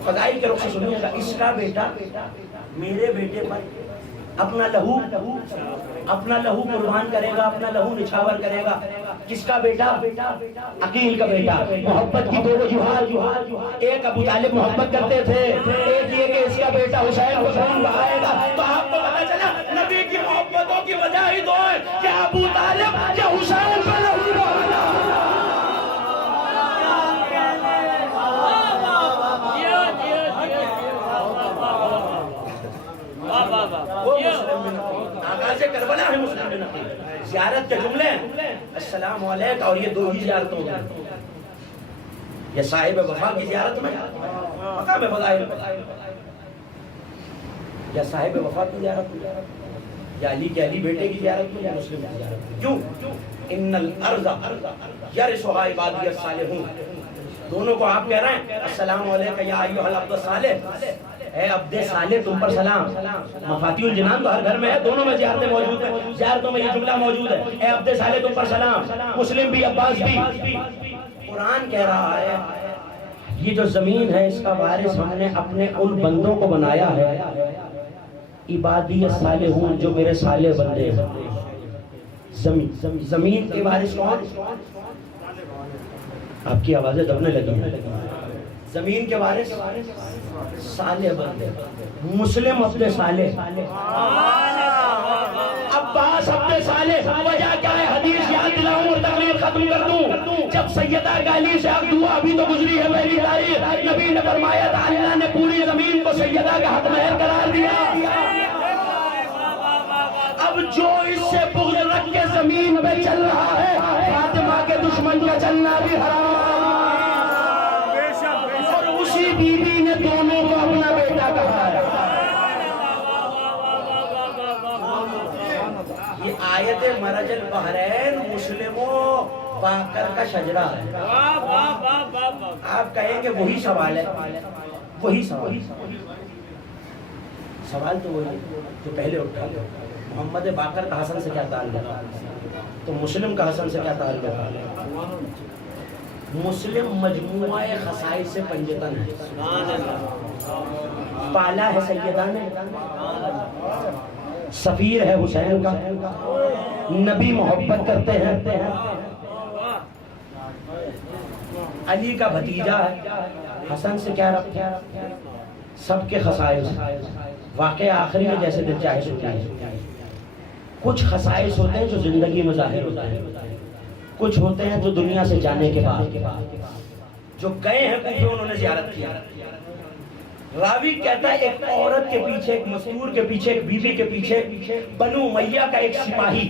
فضائل کے رخ سے سنیے گا، اس کا بیٹا میرے بیٹے پر اپنا لہو قربان کرے گا، اپنا لہو نچھاور کرے گا. کس کا بیٹا؟ عقیل کا بیٹا. محبت کی دو وجوہات، ایک ابو طالب محبت کرتے تھے، ایک یہ کہ اس کا بیٹا حسین خون بہائے گا. تو آپ کو پتا چلا نبی کی محبتوں کی وجہ ہی دو ہے، کیا ابو طالب کیا حسین کا لہو بہانا. آغاز کربلا ہے مسلم بن عقیل. زیارت کے جملے السلام علیکم، اور یہ دو ہی زیارتوں میں، یہ صاحب وفا کی زیارت میں مقام فضائل، یا صاحب وفا کی زیارت میں، یا علی کے علی بیٹے کی زیارت میں، یا مسلم کی زیارت میں. کیوں؟ ان الارض یرثها عبادی الصالحون. دونوں کو آپ کہہ رہے ہیں السلام علیکم یا ایھا العبد الصالح، اے عبد صالح تم پر سلام. مفاتیح الجنان تو ہر گھر میں ہے، دونوں میں زیارتیں موجود ہیں، زیارتوں میں یہ جملہ موجود ہے، اے عبد صالح تم پر سلام. مسلم بھی، عباس بھی. قرآن کہہ رہا ہے یہ جو زمین ہے اس کا وارث ہم نے اپنے ان بندوں کو بنایا ہے عبادی الصالحون، جو میرے صالح بندے ہیں. زمین کے وارث کون؟ آپ کی آوازیں دبنے لگی ہیں. زمین کے وارث صالح بندے. مسلم عبد صالح، عباس عبد صالح. وجہ کیا ہے؟ حدیث یاد دلاؤں اور تقریر ختم کر دوں. جب سیدہ گالی سے حق دعا ابھی تو گزری ہے میری تاریخ، نبی نے فرمایا تھا اللہ نے پوری زمین کو سیدہ کا حق مہر قرار دیا. اب جو اس سے بغض رکھ کے زمین پہ چل رہا ہے، فاطمہ کے دشمن کا چلنا بھی حرام. اور اسی بی بی نے دونوں کو اپنا بیٹا کہا ہے. یہ آیت مرج البحرین مسلموں باقر کا شجرہ ہے. آپ کہیں گے وہی سوال ہے، وہی سوال. سوال تو وہی جو پہلے اٹھا، محمد باقر کا حسن سے کیا تعلق ہے؟ تو مسلم کا حسن سے کیا تعلق ہے؟ مسلم مجموعہ خصائص سے پنجتن ہے، پالا ہے سیدہ نے، سفیر ہے حسین کا، نبی محبت کرتے ہیں، علی کا بھتیجا ہے. حسن سے کیا ربط ہے؟ سب کے خصائص. واقعہ آخری میں جیسے دل چاہے سوچا ہے. کچھ خصائص ہوتے ہیں جو زندگی میں ظاہر ہوتے ہیں، کچھ ہوتے ہیں جو دنیا سے جانے کے بعد. جو گئے ہیں کوفے انہوں نے زیارت کیا. راوی کہتا ہے ایک عورت کے پیچھے، ایک مستور کے پیچھے، ایک بیوی کے پیچھے بنو امیہ کا ایک سپاہی.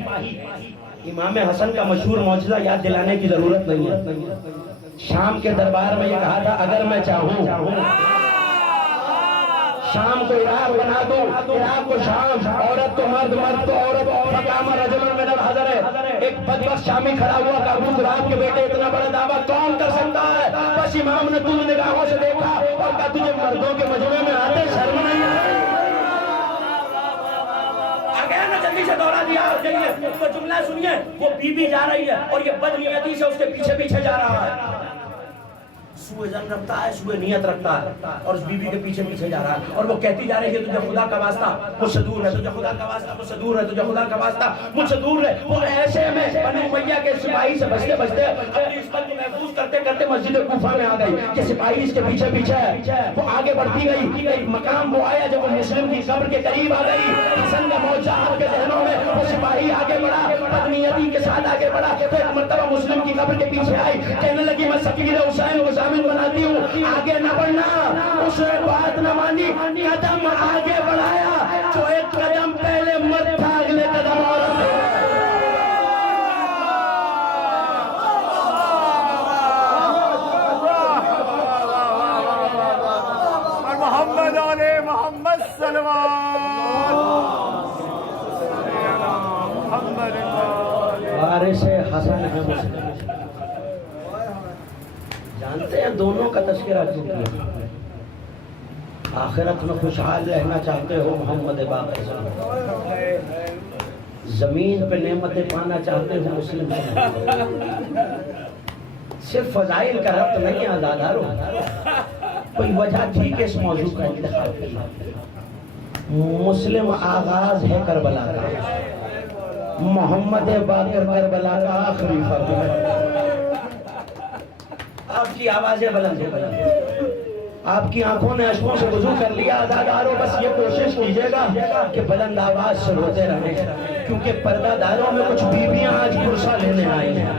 امام حسن کا مشہور معجزہ یاد دلانے کی ضرورت نہیں ہے. شام کے دربار میں یہ کہا تھا اگر میں چاہوں شام کو عراق بنا دوں، عراق کو شام، عورت کو مرد، مرد کو عورت. فقام رجل من الحضر، ایک بدبخت شامی کھڑا ہوا کہ ابو تراب کے بیٹے اتنا بڑا دعویٰ کون کر سکتا ہے؟ بس امام نے دونوں نگاہوں سے دیکھا اور کہا تجھے مردوں کے مجمع میں آتے شرم نہیں ہے؟ آگے نا جلدی سے دوڑا دیا. وہ جملہ سنیے، وہ بی بی جا رہی ہے اور یہ بدنیتی سے اس کے پیچھے پیچھے جا رہا ہے. سوء ظن رکھتا ہے، سوء نیت رکھتا ہے اور اس بی بی کے پیچھے پیچھے جا رہا ہے. اور وہ کہتی جا رہی ہے تجھے خدا کا واسطہ مجھ سے دور ہے، تجھے خدا کا واسطہ مجھ سے دور ہے، تجھے خدا کا واسطہ مجھ سے دور ہے. وہ ایسے میں بنو امیہ کے سپاہی سے بچتے بچتے اپنی عصمت کو محفوظ کرتے کرتے مسجد کوفہ میں آ گئی کہ سپاہی اس کے پیچھے پیچھے ہے. وہ آگے بڑھتی گئی. ایک مقام وہ آیا جب وہ مسلم کی قبر کے قریب آ گئی. حسن کا موجہ آپ کے ذہنوں میں، وہ سپاہی آگے بڑھا، بدنیتی کے ساتھ آگے بڑھا. پھر ایک مرتبہ مسلم کی قبر کے پیچھے آئی، کہنے لگی میں سفیر حسین کو ضامن بناتی ہوں، آگے نہ بڑھنا. اس نے بات نہ مانی، قدم آگے بڑھایا. جو ایک قدم پہلے مرد تھا اگلے قدم عورت تھا. محمد علی محمد صلوات. محمد وارث حسن ہے مسلم. جانتے ہیں دونوں کا تذکرہ کیوں کیا؟ آخرت میں خوشحال رہنا چاہتے ہو محمد باقر صاحب، زمین پہ نعمتیں پانا چاہتے ہو مسلم صاحب، صرف فضائل کا ربط نہیں آزادارو، کوئی وجہ تھی کہ اس موضوع کا انتخاب کیا۔ مسلم آغاز ہے کربلا کا، محمد باقر کربلا کا آخری فرد ہے۔ آپ کی آوازیں بلند ہیں، آپ کی آنکھوں نے اشکوں سے وضو کر لیا، ازاداروں بس یہ کوشش کیجئے گا کہ بلند آواز سے روتے رہیں، کیونکہ پردہ داروں میں کچھ بیویاں آج پرسہ لینے آئی ہیں،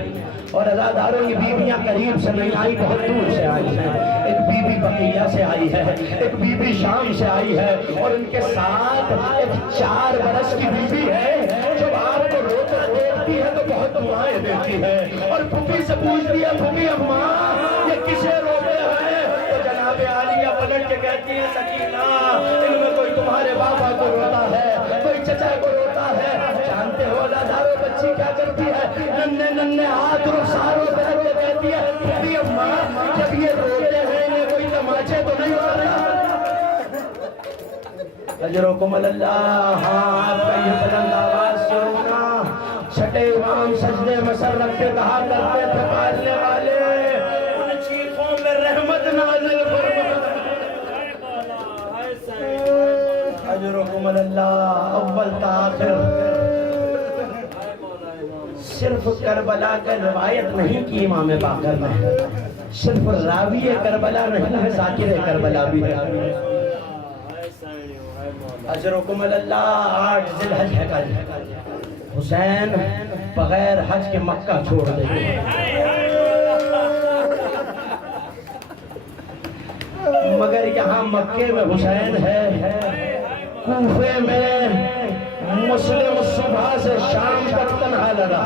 اور ازاداروں یہ بیویاں قریب سے نہیں آئی، بہت دور سے آئی ہیں۔ ایک بی بی بقیہ سے آئی ہے، ایک بی بی شام سے آئی ہے، اور ان کے ساتھ ایک 4 برس کی بی بی ہے، جب آپ کو روتے دیکھتی ہے تو بہت دعائیں دیتی ہے، اور پھوپھی سے پوچھتی ہے، پھوپھی اماں یہ کسے روتے ہیں؟ تو جناب عالیہ پلٹ کے کہتی ہے، سکینہ ان میں کوئی تمہارے بابا کو روتا ہے، کوئی چچا کو روتا ہے۔ جانتے ہو ازاداروں بچی کیا کرتی ہے؟ ننھے ننھے ہاتھ رخساروں پہ رکھ کے کہتی ہے، پھوپھی اماں جب یہ روتے ہیں انہیں کوئی تماچے تو نہیں ہو رہا؟ اجرکم اللہ۔ ہاں آپ کا یہ بلند آواز سے رونا، چھٹے امام سجدے میں سر رکھ کے کہا کرتے تھے، پالنے والے ان چیخوں میں رحمت نازل فرما۔ اجرکم اللہ۔ اول تاخر صرف کربلا کا روایت نہیں کی امام باقر نے، صرف راوی کربلا نہیں ہے، ذاکر کربلا بھی ہے۔ اجرکم اللہ۔ 8 ذی الحج ہے کل، حسین بغیر حج کے مکہ چھوڑ دے، مگر یہاں مکے میں حسین ہے، کوفے میں مسلم صبح سے شام تک تنہا لڑا۔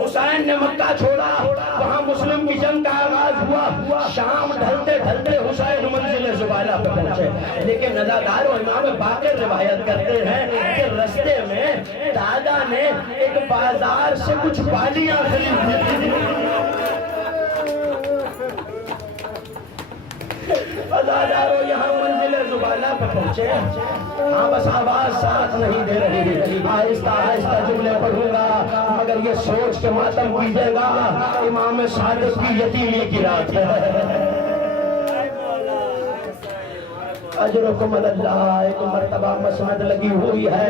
حسین نے مکہ چھوڑا، وہاں مسلم کی جنگ کا آغاز ہوا، شام ڈھلتے ڈھلتے حسین منزل زبالہ پہ پہنچے، لیکن ازادار و امام باقر روایت کرتے ہیں کہ رستے میں دادا نے ایک بازار سے کچھ بالیاں خرید لی۔ ازادارو یہاں منزل زبالہ پہ پہنچے، ہاں بس آواز ساتھ نہیں دے رہی، آہستہ آہستہ جملے پڑھوں گا، مگر یہ سوچ کے ماتم کیجئے گا امام صادق کی یتیمی کی رات ہے۔ اجرکم اللہ۔ ایک مرتبہ مسند لگی ہوئی ہے،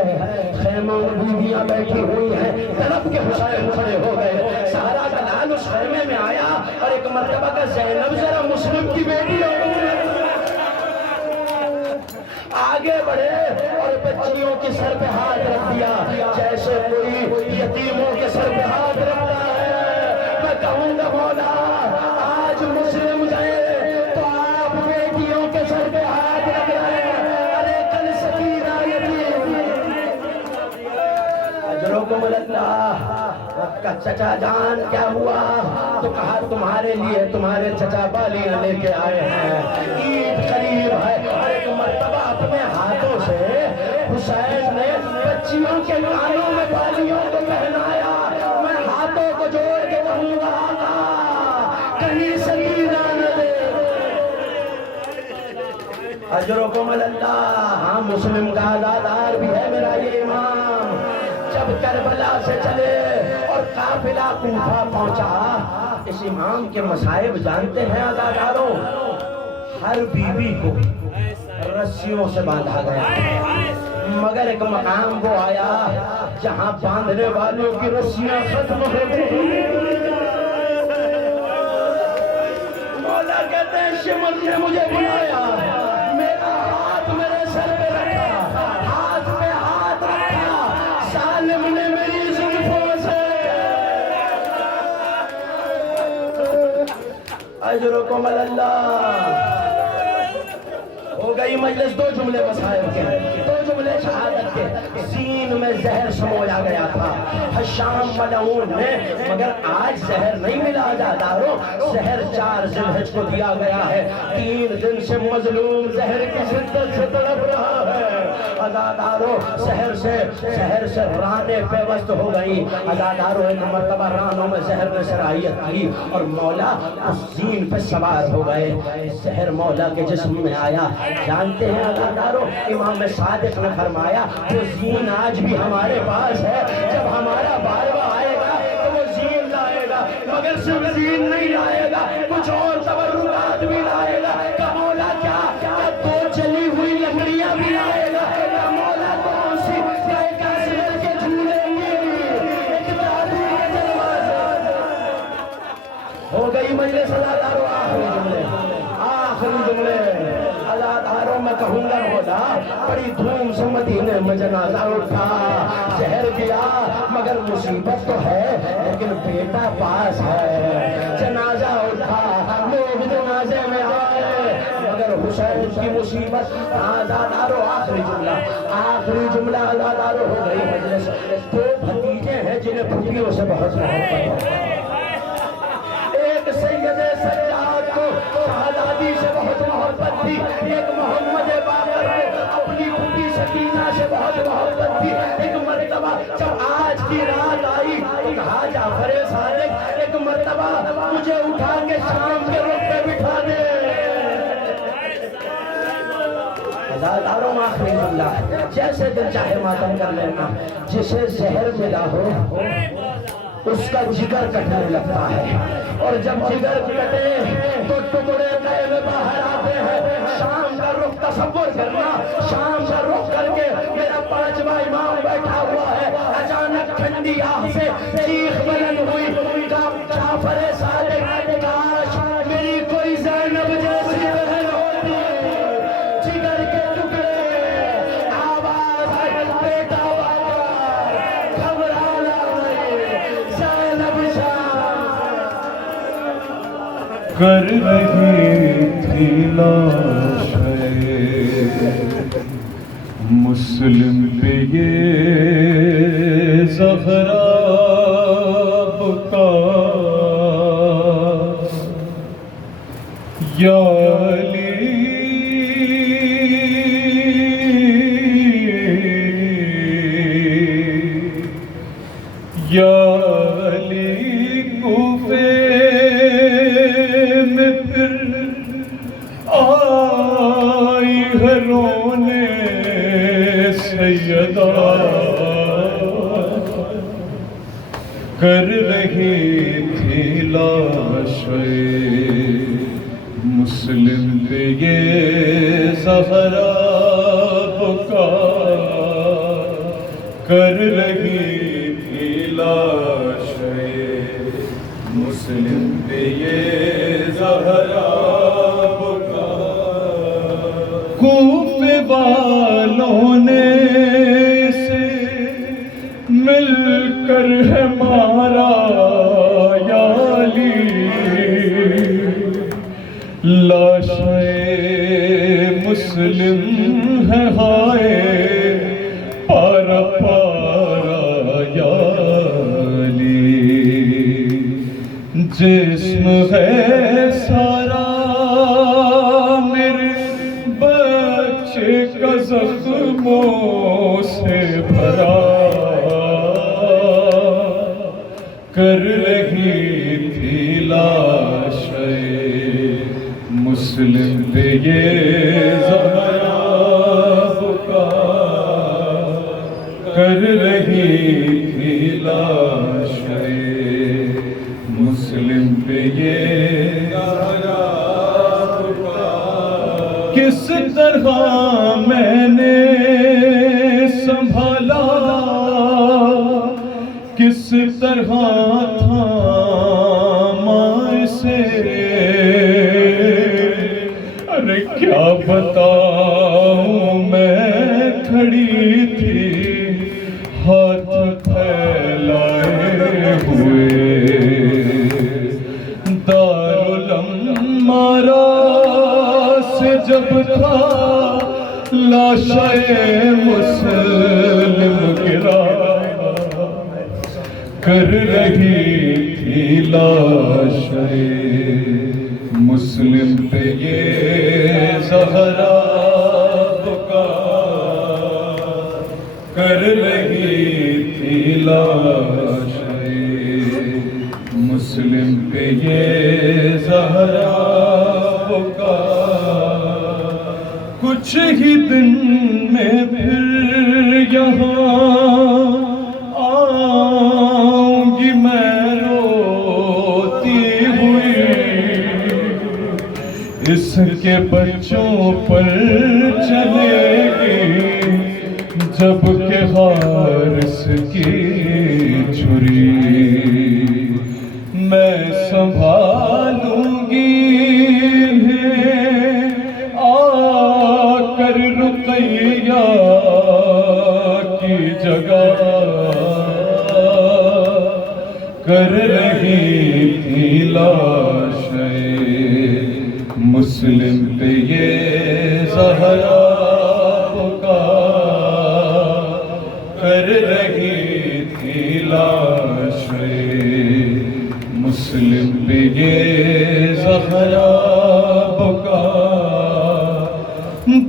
خیموں میں بیویاں بیٹھی ہوئی ہیں، تڑپ کے حسین کھڑے ہو گئے، سارا کا لال اس خیمے میں آیا، اور ایک مرتبہ کا زینب ذرا مسلم کی بیٹی آگے بڑھے اور بچیوں کے سر پہ ہاتھ رکھ دیا، جیسے کوئی یتیموں کے سر پہ ہاتھ رکھتا ہے۔ میں کہوں گا مولا آج مسلم گئے تو آپ بیٹیوں کے سر پہ ہاتھ رکھ رہے ہیں، ارے کل سکینہ یتیم۔ اجرکم اللہ۔ آپ کا چچا جان کیا ہوا؟ تو کہا تمہارے لیے تمہارے چچا بالیاں لے کے آئے ہیں، عید قریب ہے۔ ایک مرتبہ اپنے ہاتھوں سے حسین نے بچیوں کے کانوں میں بالیوں کو پہنایا۔ میں ہاتھوں کو جوڑ کے کہوں گا آقا کہیں سکینہ نہ دے۔ اجرکم اللہ۔ ہاں مسلم کا ازادار بھی ہے میرا یہ امام۔ جب کربلا سے چلے اور قافلہ کوفہ پہنچا، اس امام کے مصائب جانتے ہیں ازاداروں؟ ہر بیوی کو رسیوں سے باندھا گیا، مگر ایک مقام وہ آیا جہاں باندھنے والوں کی رسیاں ختم ہو گئی۔ مولا کہتے ہیں شمر نے مجھے بلایا، میرا ہاتھ میرے سر پہ رکھا، ہاتھ پہ ہاتھ رکھا، سالم نے میری زلفوں سے۔ اجرکم اللہ۔ ہو گئی مجلس 2 جملے مسائل کے، 2 جملے شہادت کے۔ زین میں زہر سمویا گیا تھا حشام ملعون نے، مگر آج زہر نہیں ملا ازاداروں، زہر 4 ذی الحج کو دیا گیا ہے۔ 3 دن سے مظلوم زہر کی شدت سے تڑپ رہا ہے۔ عزادارو شہر سے رانے پیوست ہو گئی. عزادارو ایک مرتبہ رانوں میں زہر نے سرائیت کی اور مولا اس زین پہ سوار ہو گئے. زہر مولا کے جسم میں آیا. جانتے ہیں عزادارو امام صادق نے فرمایا وہ زین آج بھی ہمارے پاس ہے. جب ہمارا بارگاہ آئے گا تو وہ زین لائے گا, مگر صرف زین نہیں لائے گا, کچھ اور تبرکات بھی لائے گا. کہ مولا کیا دو چلی ہوئی لکڑیاں بھی لائے گا. کہ مولا کون سی ایک اصغر کے جھولے کی ایک دادی کے دروازے. ہو گئی مجلس عزادارو. آخری جملے عزادارو میں کہوں گا مولا بڑی دھوم سے مدینے میں جنازہ اٹھا. زہر دیا مگر مصیبت تو ہے لیکن بیٹا پاس ہے. جنازہ اٹھا, لوگ جنازے میں آئے مگر حسین کی مصیبت. عزادارو آخری جملہ عزادارو ہو گئی مجلس. دو بھتیجے ہیں جنہیں پھوپھیوں سے بہت محبت ہے. ایک سید سجاد کو شہزادی سے بہت محبت تھی, ایک محمد باقر کو اپنی پھوپھی سکینہ سے بہت محبت تھی. ایک مرتبہ جب آج کی رات آئی تو کہا جعفر صادق ایک مرتبہ مجھے اٹھا کے شام کے رخ پہ بٹھا دے. عزاداروں آخری جملہ جیسے دل چاہے ماتم کر لینا. جسے زہر ملا ہو اس کا جگر کٹنے لگتا ہے, اور جب جگر کٹے تو ٹکڑے نئے میں باہر آتے ہیں. شام کا رخ تصور کرنا, شام کا رخ کر کے میرا پانچواں امام بیٹھا ہوا ہے. اچانک ٹھنڈی آہ سے چیخ بلند ہوئی, جعفر صادق کاش میری کوئی زینب جیسی بہن ہوتی. جگر کے ٹکڑے, آواز ہے بیٹا باقر, گھبرانا نہیں, زینب کر رہی تھی لاش مسلم پہ یہ زہرا بکا. یا علی یا علی کوفے میں پھر آئی ہے رونے سیدہ. کر رہی تھی لاش مسلم پہ یہ زہرا بکا. کر رہی تھی لاش مسلم پہ یہ زہرا بکا. کوفے والوں نے اسے مل کر ہے مارا. یا علی لاش مسلم ہے ہائے پارا پارا. یا علی جسم ہے سارا میرے بچے کا زخموں سے بھرا. کر رہی تھی لاش مسلم پہ یہ زہرا بکا. کر رہی تھی لاش مسلم پہ یہ زہرا بکا. کس طرح میں نے سنبھالا, کس طرح تھاما اسے. ارے کیا بتاؤں میں کھڑی تھی ہاتھ پھیلائے ہوئے. دارالمارا سے جب تھا لاشائے مسلم گرا. کر رہی تھی لاش مسلم پہ یہ زہرا بکا. کر رہی تھی لاش مسلم پہ یہ زہرا پکار کچھ ہی دن میں پھر یہاں آؤں گی میں روتی ہوئی اس کے بچوں پر چلے گی جب کہ حارس کی چھری میں سنبھالوں گی آ کر رقیہ کی جگہ کر رہی تھی لاشیں مسلم پہ یہ زہرا کر رہی تھی لاشیں مسلم پہ یہ زہرا بکا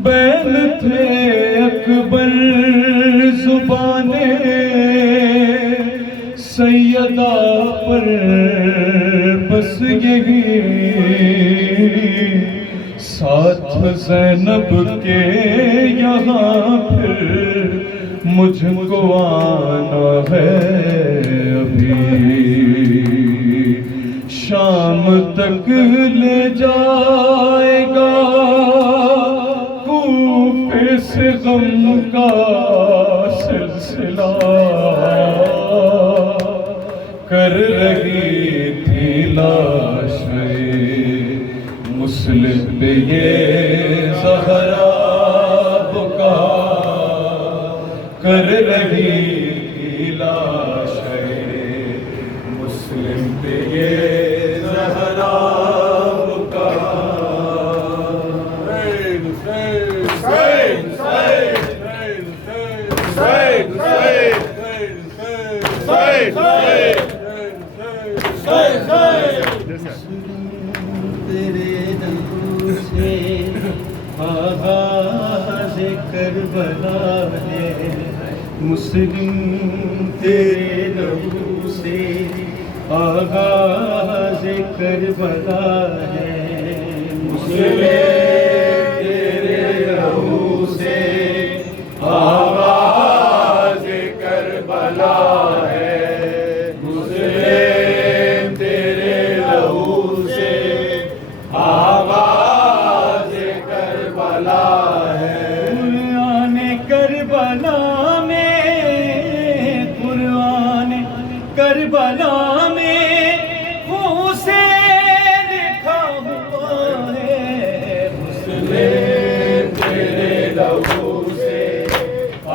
بین تھے اکبر زبانیں سیدہ پر بس یہی ساتھ زینب کے یہاں پھر مجھ کو آنا ہے ابھی شام تک لے جائے گا کوفے سے غم کا سلسلہ کر رہی تھی لاشیں مسلم پہ یہ زہرا بکا کر رہی تھی لاشیں مسلم پہ یہ زہرا بکا تیرے نور سے آغاز کربلا ہے مسلم تیرے نور سے آغاز کربلا ہے مسلم تیرے نور سے آغاز کربلا ہے مسلم تیرے لہو سے آغاز کربلا ہے قرآن کربلا میں قرآن کربلا میں خون سے لکھا ہوا ہے مسلم تیرے لہو سے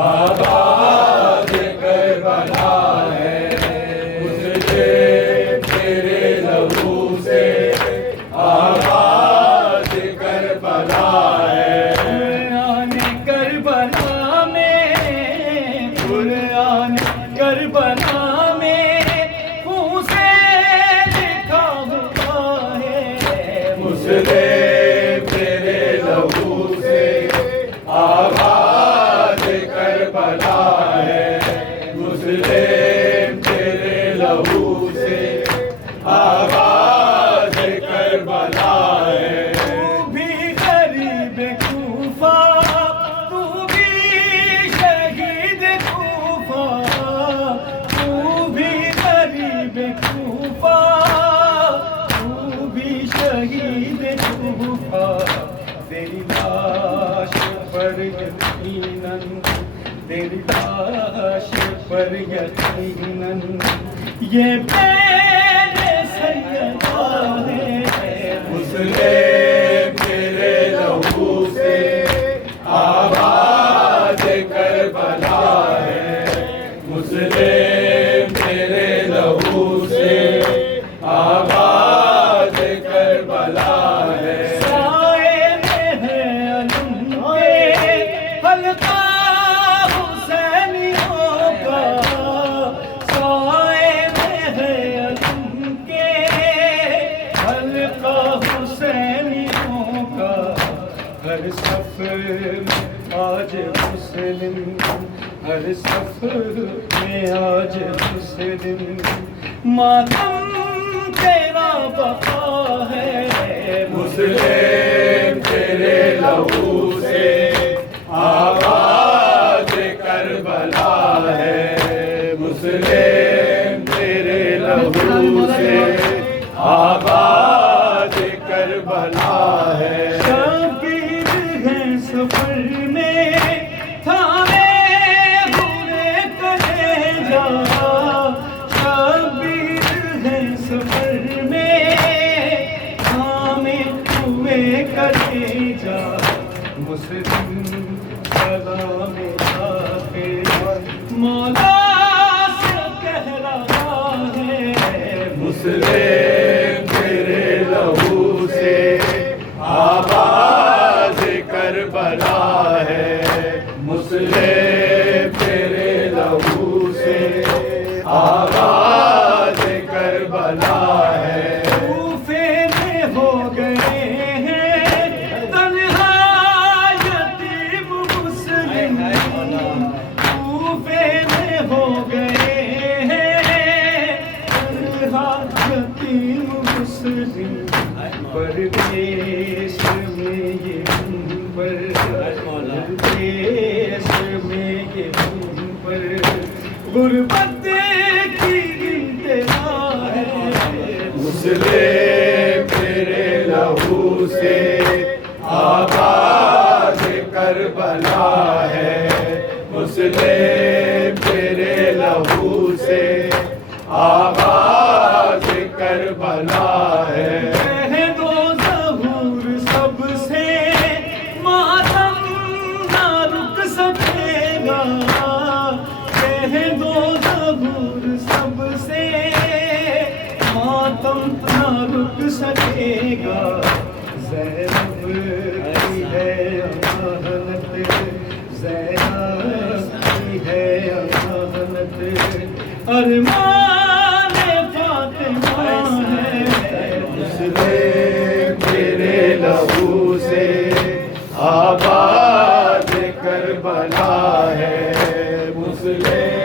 آغاز کربلا ہے مسلم تیرے لہو سے آغاز کربلا ہے قرآن کربلا میں قرآن کربلا میں خون سے لکھا ہوا ہے مسلم تیرے لہو سے آغاز کربلا ہے مسلم تیرے لہو سے آغاز کربلا ہے تو بھی غریب کوفہ تو بھی شہید کوفہ تو بھی غریب کوفہ تو بھی شہید کوفہ تیری لاش پر یقیناً تیری لاش پر یقیناً یہ میرے سیدہ ہے مسلم تیرے لہو سے آغاز کربلا ہے مسلم تیرے لہو سے آغاز کربلا ہے سائے میں ہے علم کے حلقہ حسینیوں کا سائے میں ہے علم کے حلقہ حسینیوں مسلم ہر سفر میں آج مسلم ماتم تیرا بقا ہے مسلم تیرے لہو سے آواز کربلا ہے مسلم تیرے لہو سے آواز کربلا ہے شبیر ہیں سفر میں تھامے ہوئے کلے جا شبیر ہیں سفر میں تھامے ہوئے کلے جا مسلم سلام آخر مولا سے کہہ رہا ہے مسلم تیرے لہو سے آواز کربلا ہے مسلم تیرے لہو سے آواز کربلا ہے کوفے میں ہو گئے ہیں تنہا یتیم مسلم کوفے میں ہو گئے ہیں تنہا یتیم مسلم پردیس میں یہ پر پردیس میں یہ پر غربت کی انتہا ہے مسلم تیرے لہو سے آواز کربلا ہے مسلم تیرے لہو سے آواز کربلا ہے دو ظہور سب سے ماتم نہ رک سکے گا کہہ دو ظہور سب سے ماتم نہ رک سکے گا زینب کی ہے امانت زینب کی ہے امانت ارمان فاطمہ ہے مسلم تیرے لہو سے آواز کربلا ہے مسلم